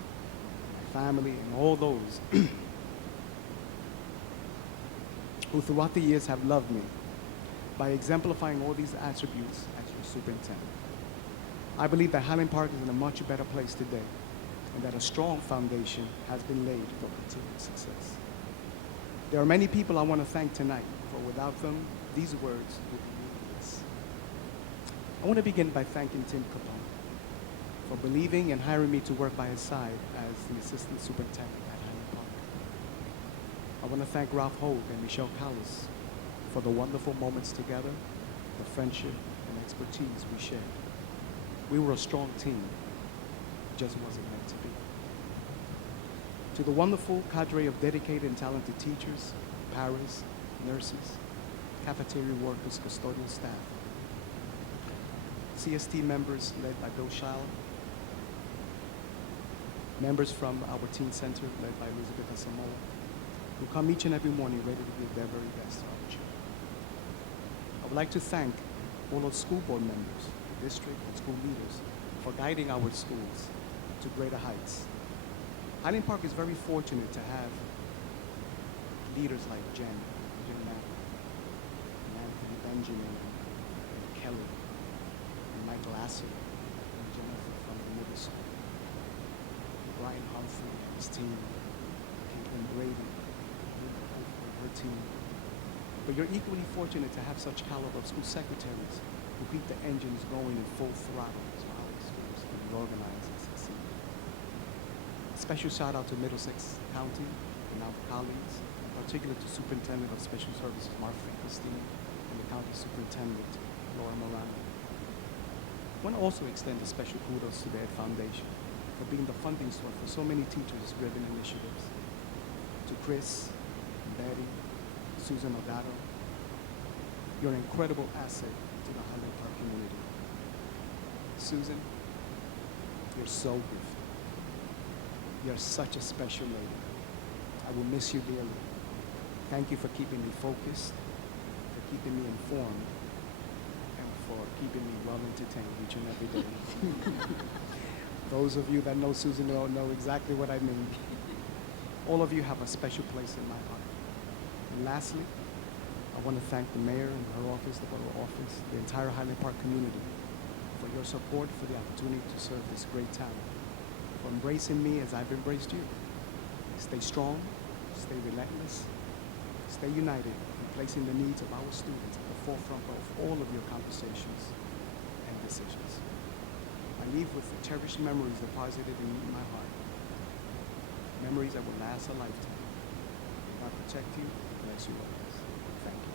my family, and all those who throughout the years have loved me by exemplifying all these attributes as your superintendent. I believe that Highland Park is in a much better place today and that a strong foundation has been laid for continued success. There are many people I want to thank tonight, for without them, these words would be meaningless. I want to begin by thanking Tim Capone for believing and hiring me to work by his side as the assistant superintendent at Highland Park. I want to thank Ralph Hogue and Michelle Callis for the wonderful moments together, the friendship, and expertise we shared. We were a strong team. It just wasn't meant to be. To the wonderful cadre of dedicated and talented teachers, parents, nurses, cafeteria workers, custodial staff, CST members led by Bill Shiles, members from our teen center led by Elizabeth Asamoah, who come each and every morning ready to give their very best to our children. I would like to thank all of school board members, the district and school leaders for guiding our schools to greater heights. Highland Park is very fortunate to have leaders like Jen Mack, and Anthony Benjamin, and Kelly, and Michael Asser, and Jennifer from the middle school, Brian Humphrey and his team, Caitlin Brady, and her team. But you're equally fortunate to have such caliber of school secretaries who keep the engines going in full throttle so our schools can be organized and succeed. A special shout out to Middlesex County and our colleagues, particularly to Superintendent of Special Services Mark Finkelstein and the County Superintendent Laura Morano. I want to also extend a special kudos to the Ed Foundation for being the funding source for so many teachers-driven initiatives. To Chris, Betty, Susan Odato, you're an incredible asset to the Highland Park community. Susan, you're so gifted. You're such a special lady. I will miss you dearly. Thank you for keeping me focused, for keeping me informed, and for keeping me well entertained each and every day. Those of you that know Susan know exactly what I mean. All of you have a special place in my heart. And lastly, I want to thank the mayor and her office, the borough office, the entire Highland Park community for your support, for the opportunity to serve this great town, for embracing me as I've embraced you. Stay strong, stay relentless, stay united in placing the needs of our students at the forefront of all of your conversations and decisions. I leave with the cherished memories deposited in my heart, memories that will last a lifetime. God protect you and bless you always. Thank you.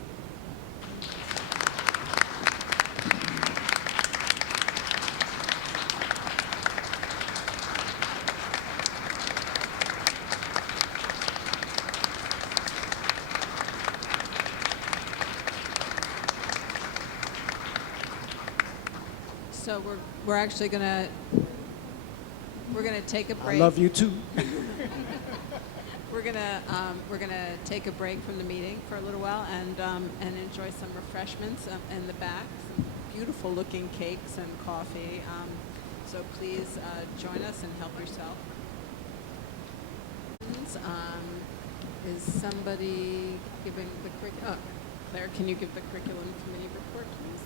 So we're actually gonna take a break. I love you too. We're gonna take a break from the meeting for a little while and enjoy some refreshments in the back, some beautiful looking cakes and coffee. So please join us and help yourself. Is somebody giving the curriculum? Oh, Claire, can you give the curriculum committee report, please?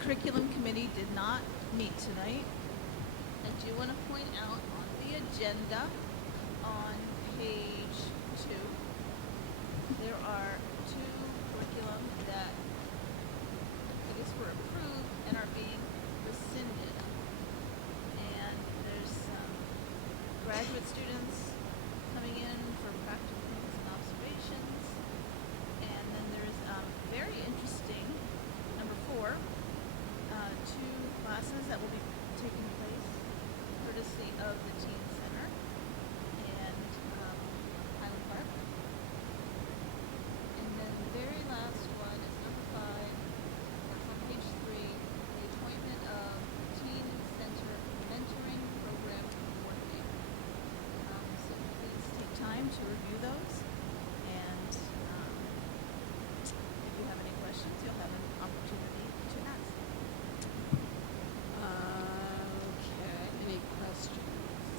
Curriculum committee did not meet tonight. I do want to point out on the agenda on page 2, there are 2 curriculum that I guess were approved and are being rescinded. And there's graduate students coming in for practicums and observations. And then there's very interesting, number 4, 2 classes that will be taking place courtesy of the Teen Center and Highland Park. And then the very last one is number 5, that's on page 3, the appointment of Teen Center Mentoring Program Coordinator. So please take time to review those, and if you have any questions, you'll have an opportunity to ask. Okay, any questions?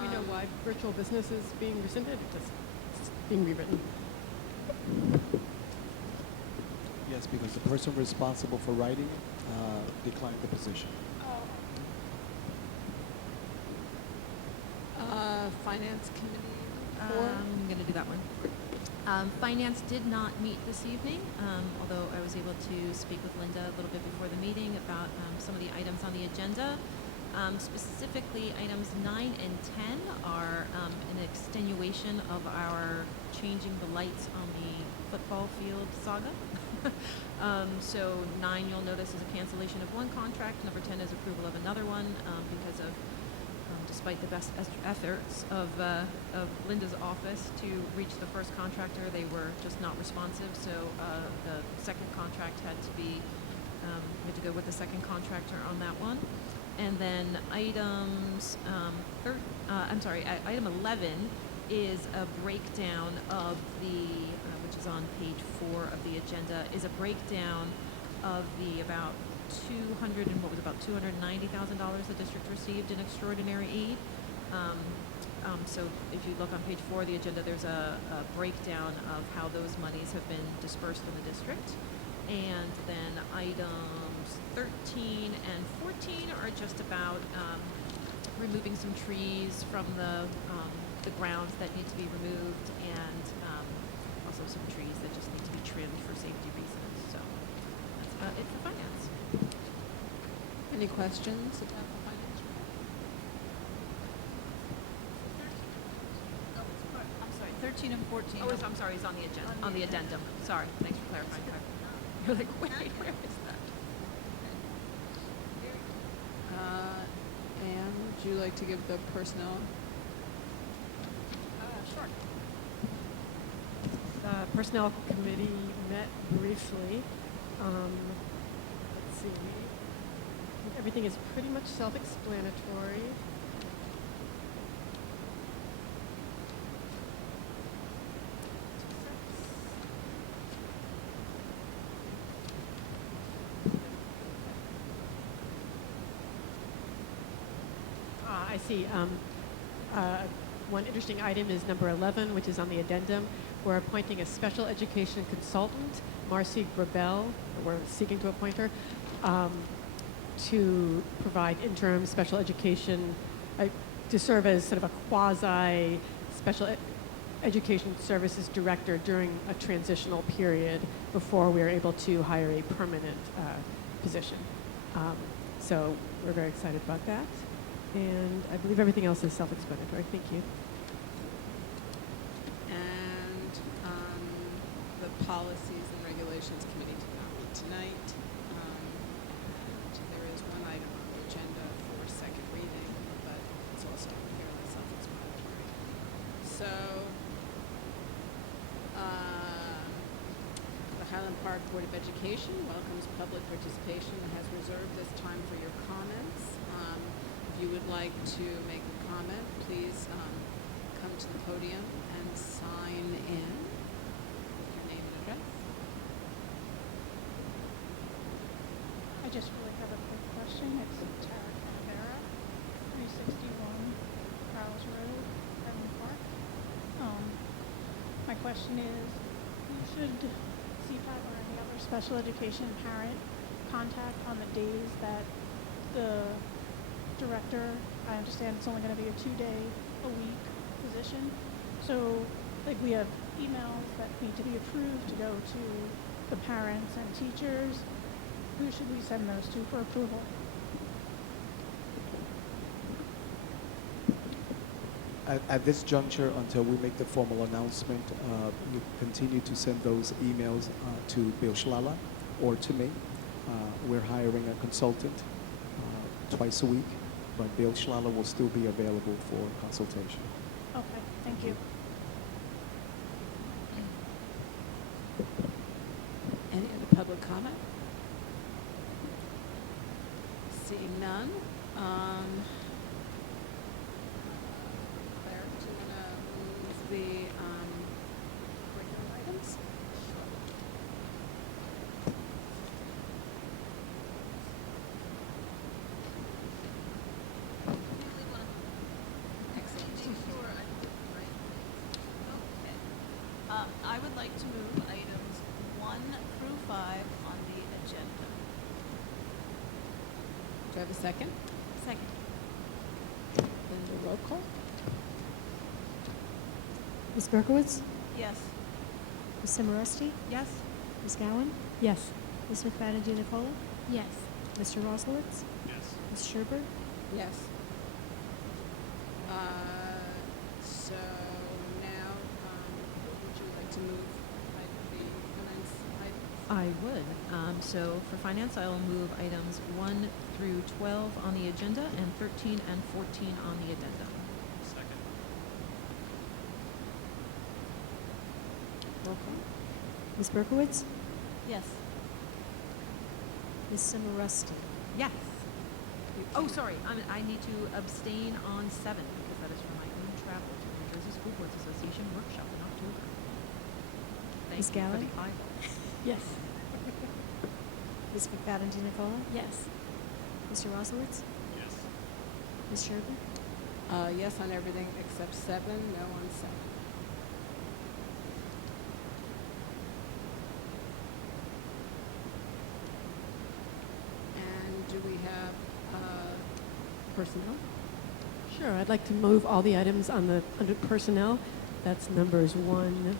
We know why virtual business is being rescinded, it's being rewritten. Yes, because the person responsible for writing it declined the position. Finance committee report? I'm going to do that one. Finance did not meet this evening, although I was able to speak with Linda a little bit before the meeting about some of the items on the agenda. Specifically, items 9 and 10 are an extenuation of our changing the lights on the football field saga. So 9 you'll notice is a cancellation of one contract. Number 10 is approval of another one because of despite the best efforts of Linda's office to reach the first contractor, they were just not responsive. So the second contract had to be, we had to go with the second contractor on that one. And then items, item 11 is a breakdown of the, which is on page 4 of the agenda, is a breakdown of the about $290,000 the district received in extraordinary aid. So if you look on page 4 of the agenda, there's a breakdown of how those monies have been dispersed in the district. And then items 13 and 14 are just about removing some trees from the grounds that need to be removed, and also some trees that just need to be trimmed for safety reasons. So that's about it for finance. Any questions about the finance report? I'm sorry, 13 and 14. Oh, I'm sorry, it's on the agenda, on the addendum. Sorry, thanks for clarifying. You're like, wait, where is that? Anne, would you like to give the personnel? Sure. The Personnel Committee met briefly. Let's see. Everything is pretty much self-explanatory. I see. One interesting item is number 11, which is on the addendum. We're appointing a special education consultant, Marcy Grabel. We're seeking to appoint her to provide interim special education, to serve as sort of a quasi special education services director during a transitional period before we are able to hire a permanent position. So we're very excited about that. And I believe everything else is self-explanatory. Thank you. And the Policies and Regulations Committee did not meet tonight. And there is one item on the agenda for second reading, but it's also fairly self-explanatory. So, the Highland Park Board of Education welcomes public participation and has reserved this time for your comments. If you would like to make a comment, please come to the podium and sign in with your name and address. I just really have a quick question. It's Tara Canavera, 361 Prowse Road, Highland Park. My question is, who should CPAT or any other special education parent contact on the days that the director, I understand it's only going to be a 2-day-a-week position. So, like, we have emails that need to be approved to go to the parents and teachers. Who should we send those to for approval? At this juncture, until we make the formal announcement, you continue to send those emails to Bill Schlala or to me. We're hiring a consultant twice a week, but Bill Schlala will still be available for consultation. Okay, thank you. Any other public comment? Seeing none. Claire, do you want to move the curriculum items? I would like to move items 1 through 5 on the agenda. Do I have a second? Second. Linda, roll call. Ms. Berkowitz? Yes. Ms. Simoresti? Yes. Ms. Gowan? Yes. Ms. McFadden Nicola? Yes. Mr. Roslowitz? Yes. Ms. Sherber? Yes. So now, would you like to move the I would. So for finance, I will move items 1 through 12 on the agenda and 13 and 14 on the addendum. Second. Roll call. Ms. Berkowitz? Yes. Ms. Simorusti? Yes. Oh, sorry. I need to abstain on 7 because that is for my own travel to the New Jersey School Boards Association workshop in October. Thank Ms. you for Gowan? the eyeball. Yes. Ms. McFadden DiNicola? Yes. Mr. Rosowitz? Yes. Ms. Sherman? Yes on everything except 7, no on 7. And do we have personnel? Sure, I'd like to move all the items on the, under personnel. That's numbers 1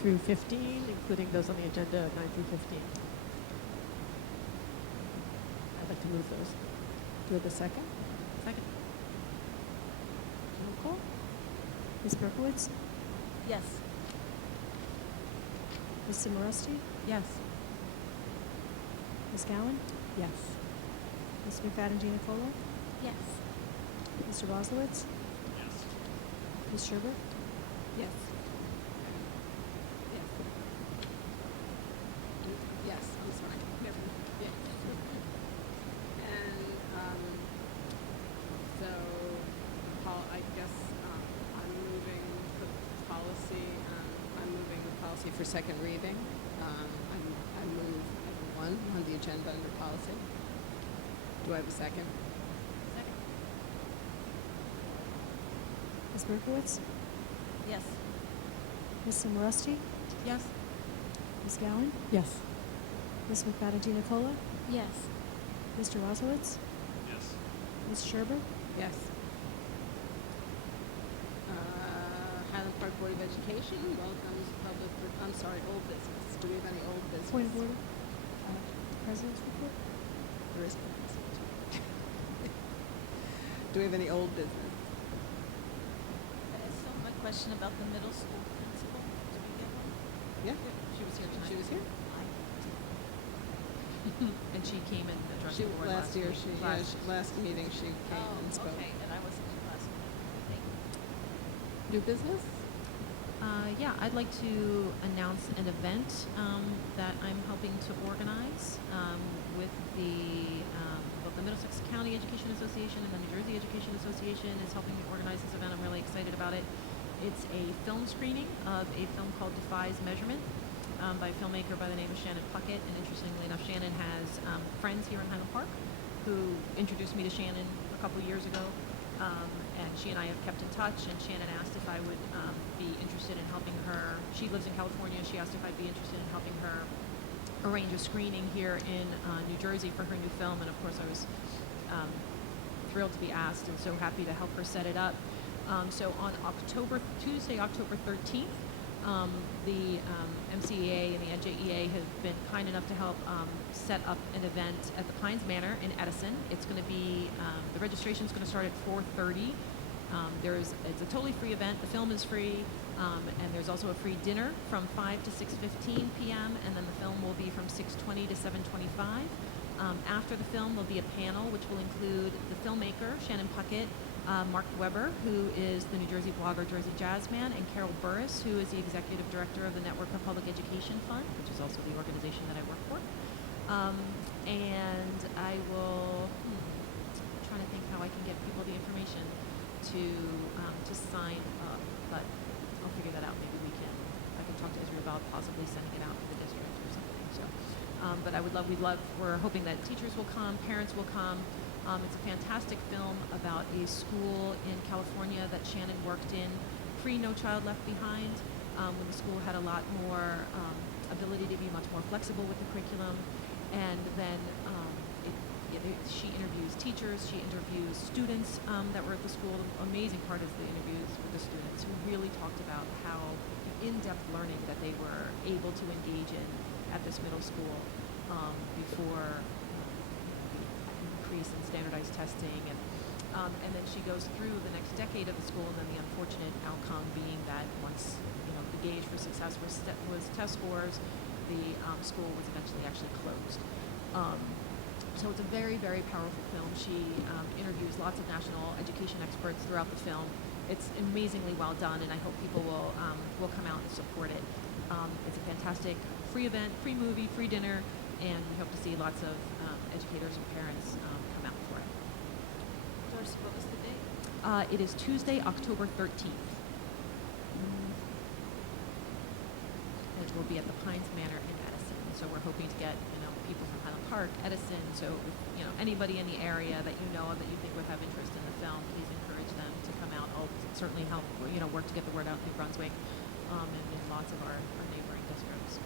through 15, including those on the agenda 9 through 15. I'd like to move those. Do we have a second? Second. Roll call. Ms. Berkowitz? Yes. Ms. Simorusti? Yes. Ms. Gowan? Yes. Ms. McFadden DiNicola? Yes. Mr. Rosowitz? Yes. Ms. Sherbert? Yes. Yes. Yes, I'm sorry. Never, yes. And, so, I guess, I'm moving the policy, I'm moving the policy for second reading. I move item 1 on the agenda under policy. Do I have a second? Second. Ms. Berkowitz? Yes. Ms. Simorusti? Yes. Ms. Gowan? Yes. Ms. McFadden DiNicola? Yes. Mr. Rosowitz? Yes. Ms. Sherbert? Yes. Highland Park Board of Education welcomes public, I'm sorry, old business. Do we have any old business? Point of order. President's report? There is. Do we have any old business? So my question about the middle school principal, do we get one? Yeah, She was here tonight. she was here. And she came and addressed She, the board last year, week. last meeting, she came and spoke. Okay, and I wasn't here last week. Thank you. New business? Yeah, I'd like to announce an event that I'm helping to organize with both the Middlesex County Education Association and the New Jersey Education Association is helping me organize this event. I'm really excited about it. It's a film screening of a film called Defies Measurement by a filmmaker by the name of Shannon Puckett. And interestingly enough, Shannon has friends here in Highland Park who introduced me to Shannon a couple years ago. And she and I have kept in touch, and Shannon asked if I would be interested in helping her. She lives in California. She asked if I'd be interested in helping her arrange a screening here in New Jersey for her new film. And of course, I was thrilled to be asked and so happy to help her set it up. So on Tuesday, October 13th, the MCEA and the NJEA have been kind enough to help set up an event at the Pines Manor in Edison. It's going to be, the registration is going to start at 4:30. It's a totally free event. The film is free, and there's also a free dinner from 5 to 6:15 p.m., and then the film will be from 6:20 to 7:25. After the film, there'll be a panel which will include the filmmaker, Shannon Puckett, Mark Weber, who is the New Jersey blogger Jersey Jazzman, and Carol Burris, who is the executive director of the Network of Public Education Fund, which is also the organization that I work for. And I will, I'm trying to think how I can get people the information to sign up, but I'll figure that out. Maybe I can talk to Israel about possibly sending it out to the district or something. So, but we're hoping that teachers will come, parents will come. It's a fantastic film about a school in California that Shannon worked in pre No Child Left Behind, when the school had a lot more ability to be much more flexible with the curriculum. And then she interviews teachers, she interviews students that were at the school. The amazing part is the interviews with the students who really talked about how the in-depth learning that they were able to engage in at this middle school before increase in standardized testing, and then she goes through the next decade of the school, and then the unfortunate outcome being that once success was test scores, the school was eventually actually closed. So it's a very, very powerful film. She interviews lots of national education experts throughout the film. It's amazingly well done, and I hope people will come out and support it. It's a fantastic free event, free movie, free dinner, and we hope to see lots of educators and parents come out for it. Darcy, what was the date? It is Tuesday, October 13th. It will be at the Pines Manor in Edison. So we're hoping to get, people from Highland Park, Edison. So, if, anybody in the area that you know of that you think would have interest in the film, please encourage them to come out. I'll certainly help, work to get the word out in New Brunswick and in lots of our neighboring districts.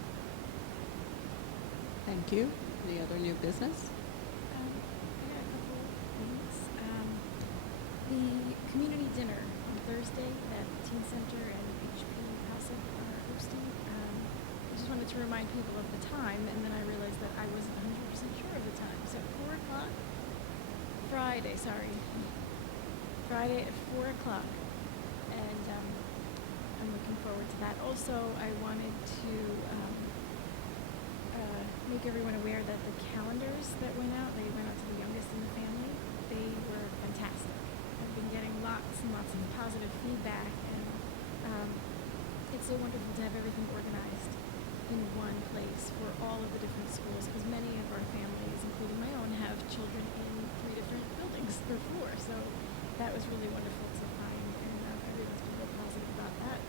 Thank you. Any other new business? I got a couple things. The community dinner on Thursday at the Teen Center and HP House are hosting. I just wanted to remind people of the time, and then I realized that I wasn't 100% sure of the time. So 4 o'clock? Friday at 4 o'clock. And I'm looking forward to that. Also, I wanted to make everyone aware that the calendars that went out to the youngest in the family. They were fantastic. I've been getting lots and lots of positive feedback, and it's so wonderful to have everything organized in one place for all of the different schools, because many of our families, including my own, have children in 3 different buildings or 4. So that was really wonderful to find, and everyone's been real positive about that.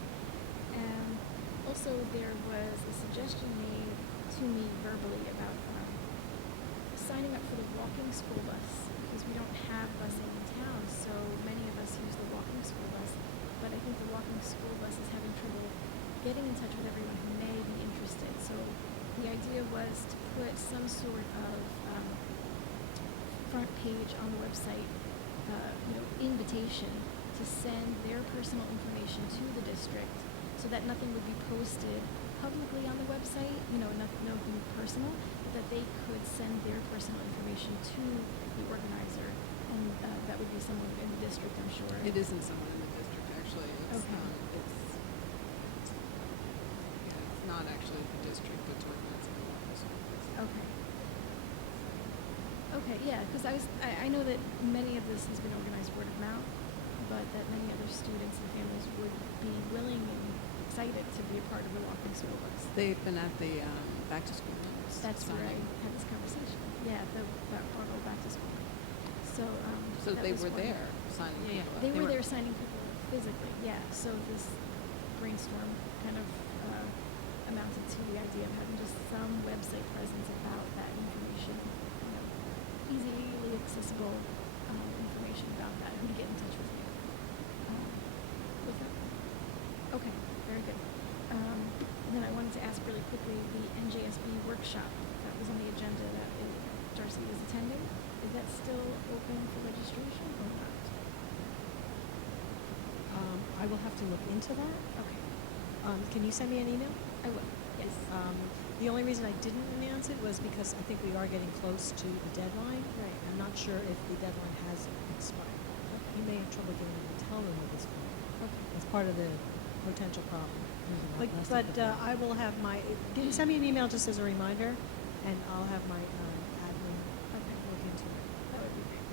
And also, there was a suggestion made to me verbally about signing up for the walking school bus, because we don't have busing in town, so many of us use the walking school bus. But I think the walking school bus is having trouble getting in touch with everyone who may be interested. So the idea was to put some sort of front page on the website, invitation to send their personal information to the district, so that nothing would be posted publicly on the website, nothing personal, but that they could send their personal information to the organizer, and that would be someone in the district, I'm sure. It isn't someone in the district, actually. It's, Okay. It's not actually the district that's organizing the walking school bus. Okay. Okay, yeah, because I know that many of this has been organized word of mouth, but that many other students and families would be willing and excited to be a part of the walking school bus. They've been at the back to school meetings. That's where I signing. had this conversation. Yeah, that Fargo back to school. So, So that they was were one. there signing Yeah, yeah. people up. They were there signing people physically, yeah. So this brainstorm kind of amounted to the idea of having just some website presence about that information, easily accessible information about that, who to get in touch with you. Was that? Okay, very good. And then I wanted to ask really quickly, the NJSB workshop that was on the agenda that Darcy was attending, is that still open for registration or not? I will have to look into that. Okay, Can you send me an email? I will, yes. The only reason I didn't announce it was because I think we are getting close to the deadline. Right. I'm not sure if the deadline has expired. You may have trouble getting a hotel room at this point. Okay. That's part of the potential problem. There's a lot less But of the- I will have send me an email just as a reminder, and I'll have my admin look into it. That would be great.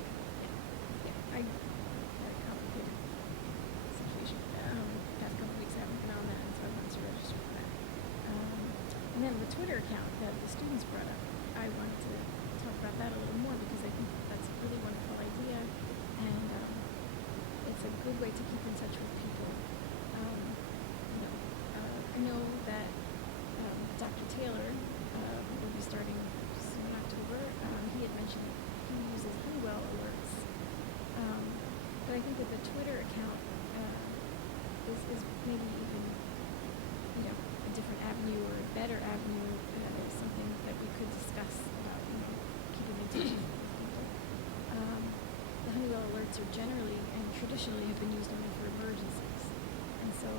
Yeah. I had a complicated situation. Past couple weeks I haven't been on that, and so I wanted to register for that. And then the Twitter account that the students brought up, I wanted to talk about that a little more, because I think that's a really wonderful idea, and it's a good way to keep in touch with people. I know that Dr. Taylor will be starting soon in October. He had mentioned he uses Honeywell alerts. But I think that the Twitter account is maybe even, a different avenue or a better avenue, something that we could discuss about, keeping in touch with people. The Honeywell alerts are generally and traditionally have been used only for emergencies. And so,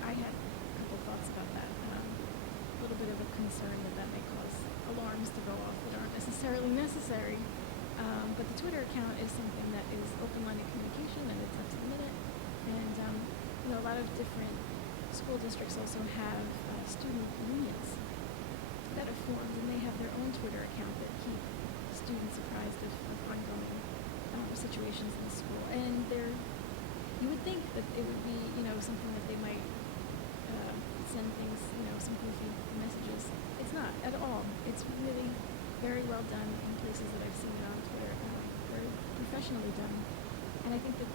I had a couple thoughts about that. A little bit of a concern that may cause alarms to go off that aren't necessarily necessary. But the Twitter account is something that is open line of communication, and it's up to the minute. And, a lot of different school districts also have student unions that have formed, and they have their own Twitter account that keep students apprised of ongoing situations in the school. And you would think that it would be, something that they might send things, some goofy messages. It's not at all. It's really very well done in places that I've seen it on Twitter, very professionally done. And I think that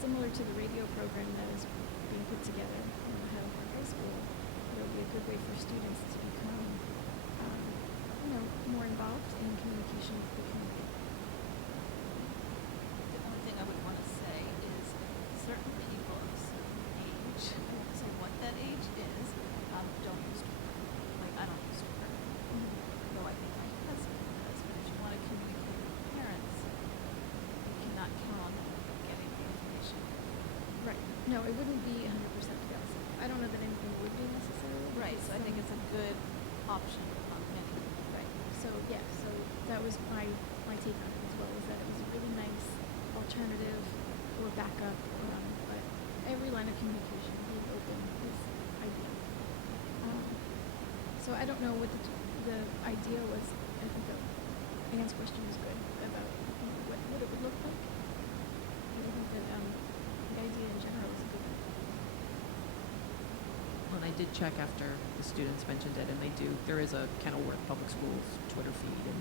similar to the radio program that is being put together in Highland Park High School, it'll be a good way for students to become, more involved in communication with the community. The only thing I would want to say is certain people of a certain age, I won't say what that age is, don't use Twitter. Like, I don't use Twitter. Though I think my husband does. But if you want to communicate with parents, you cannot count on getting the information. Right. No, it wouldn't be 100% fail-safe. I don't know that anything would be necessarily. Right, so I think it's a good option on many. Right. So, yeah, so that was my take on it as well, is that it was a really nice alternative or backup, but every line of communication being open is ideal. So I don't know what the idea was. I think Anne's question was good about what it would look like. But I think that the idea in general is a good one. Well, and I did check after the students mentioned it, and there is a Kenilworth Public Schools Twitter feed, and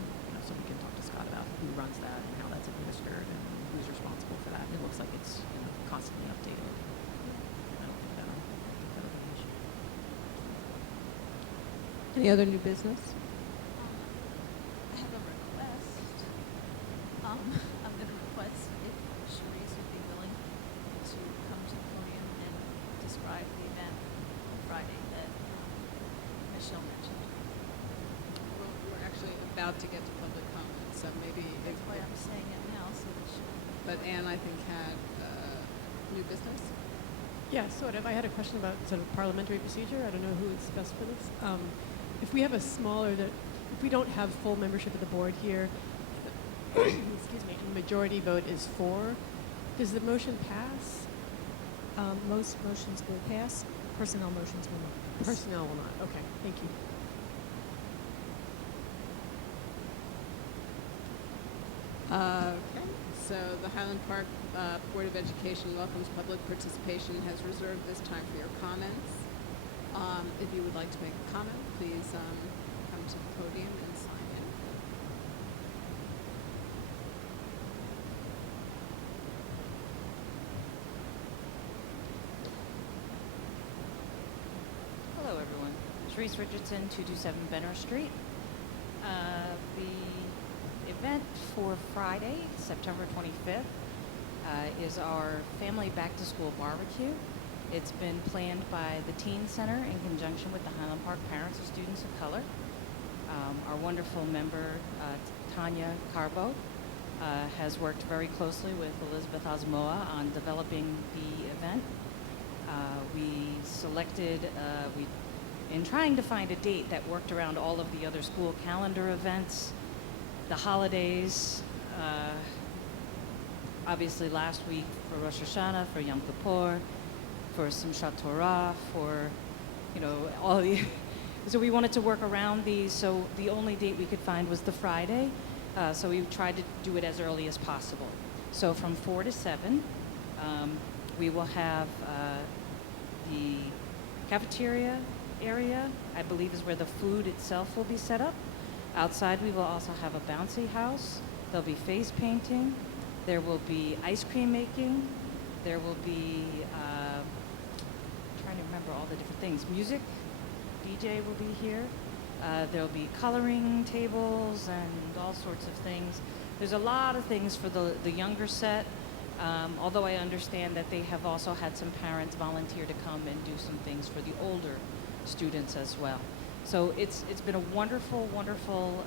so we can talk to Scott about who runs that and how that's administered and who's responsible for that. And it looks like it's constantly updated. I don't think that'll be an issue. Any other new business? I have a request. I'm going to request if Charisse would be willing to come to the podium and describe the event on Friday that Michelle mentioned. We're actually about to get to public comment, so maybe. That's why I'm saying it now, so that she. But Anne, I think, had new business. Yeah, sort of. I had a question about sort of parliamentary procedure. I don't know who is best for this. If we have if we don't have full membership of the board here, excuse me, and the majority vote is for, does the motion pass? Most motions will pass. Personnel motions will not pass. Personnel will not. Okay, thank you. Okay, so the Highland Park Board of Education welcomes public participation and has reserved this time for your comments. If you would like to make a comment, please come to the podium and sign in. Hello, everyone. Charisse Richardson, 227 Benner Street. The event for Friday, September 25th, is our family back-to-school barbecue. It's been planned by the Teen Center in conjunction with the Highland Park Parents of Students of Color. Our wonderful member, Tanya Carbo, has worked very closely with Elizabeth Osmoa on developing the event. We selected, in trying to find a date that worked around all of the other school calendar events, the holidays, obviously last week for Rosh Hashanah, for Yom Kippur, for Simchat Torah, for, all the, so we wanted to work around these, so the only date we could find was the Friday, so we tried to do it as early as possible. So from 4 to 7, we will have the cafeteria area, I believe is where the food itself will be set up. Outside, we will also have a bouncy house. There'll be face painting. There will be ice cream making. There will be, trying to remember all the different things. Music, DJ will be here. There'll be coloring tables and all sorts of things. There's a lot of things for the younger set, although I understand that they have also had some parents volunteer to come and do some things for the older students as well. So it's been a wonderful, wonderful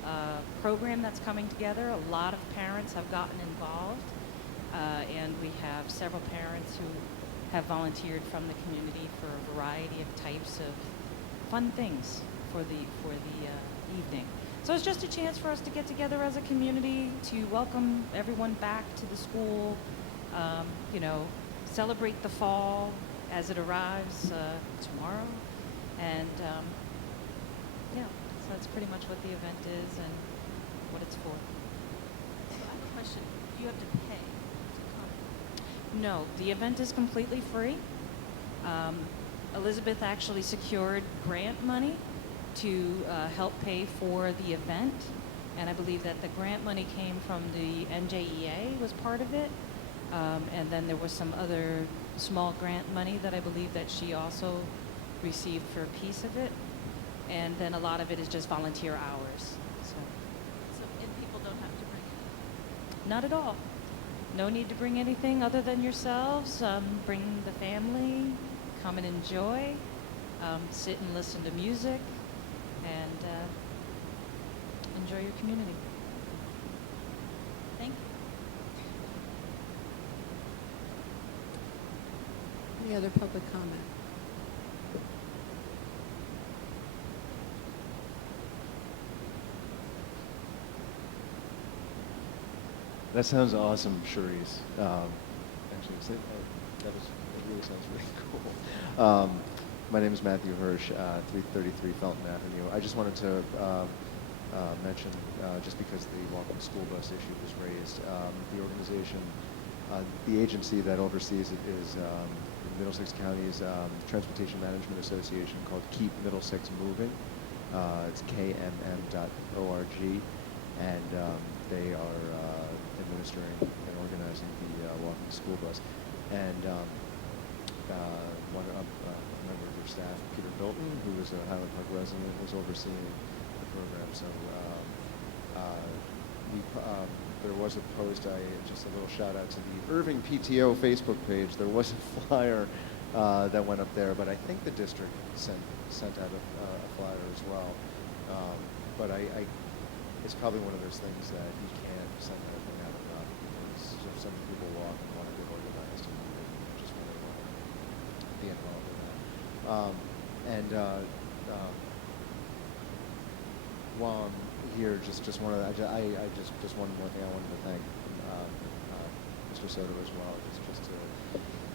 program that's coming together. A lot of parents have gotten involved, and we have several parents who have volunteered from the community for a variety of types of fun things for the evening. So it's just a chance for us to get together as a community, to welcome everyone back to the school, celebrate the fall, as it arrives tomorrow. And yeah, so that's pretty much what the event is and what it's for. So I have a question. Do you have to pay to come? No, the event is completely free. Elizabeth actually secured grant money to help pay for the event, and I believe that the grant money came from the NJEA was part of it, and then there was some other small grant money that I believe that she also received for a piece of it, and then a lot of it is just volunteer hours. So, and people don't have to bring it? Not at all. No need to bring anything other than yourselves. Bring the family, come and enjoy, sit and listen to music, and enjoy your community. Thank you. Any other public comment? That sounds awesome, Cherise. Actually, that really sounds really cool. My name is Matthew Hirsch, 333 Felton Avenue. I just wanted to mention, just because the walking school bus issue was raised, the organization, the agency that oversees it is Middlesex County's Transportation Management Association called Keep Middlesex Moving. It's kmm.org, and they are administering and organizing the walking school bus. And one member of their staff, Peter Bilton, who was a Highland Park resident, was overseeing the program. So there was a post, just a little shout out to the Irving PTO Facebook page. There was a flyer that went up there, but I think the district sent out a flyer as well. But it's probably one of those things that you can't send anything out about, because so many people walk and want to get organized and just want to be involved in that. While I'm here, just one more thing. I wanted to thank Mr. Soto as well, just to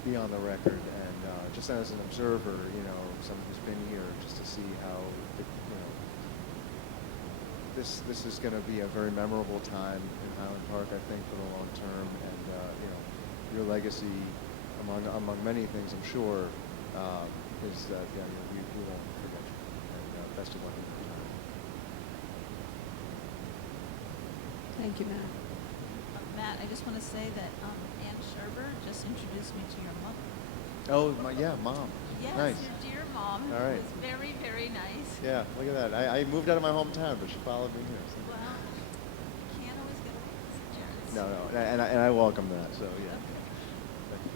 be on the record and just as an observer, someone who's been here, just to see how this is going to be a very memorable time in Highland Park, I think, for the long term, and your legacy, among many things, I'm sure, is that we won't forget you, and best of luck in your time. Thank you, Matt. Matt, I just want to say that Ann Sherber just introduced me to your mother. Oh, Mom. Yes, Nice. your dear mom. All right. It was very, very nice. Yeah, look at that. I moved out of my hometown, but she followed me here. So. Well, you can't always get away with suggestions. No, and I welcome that. So yeah. Okay. Thank you.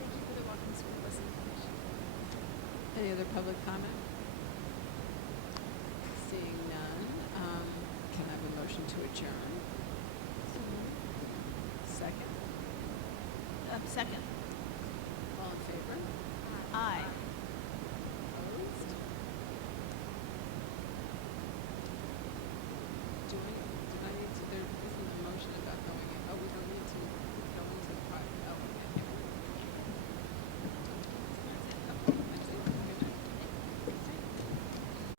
Thank you for the walking school bus information. Any other public comment? Seeing none, can I have a motion to adjourn? Second? Second. All in favor? Aye.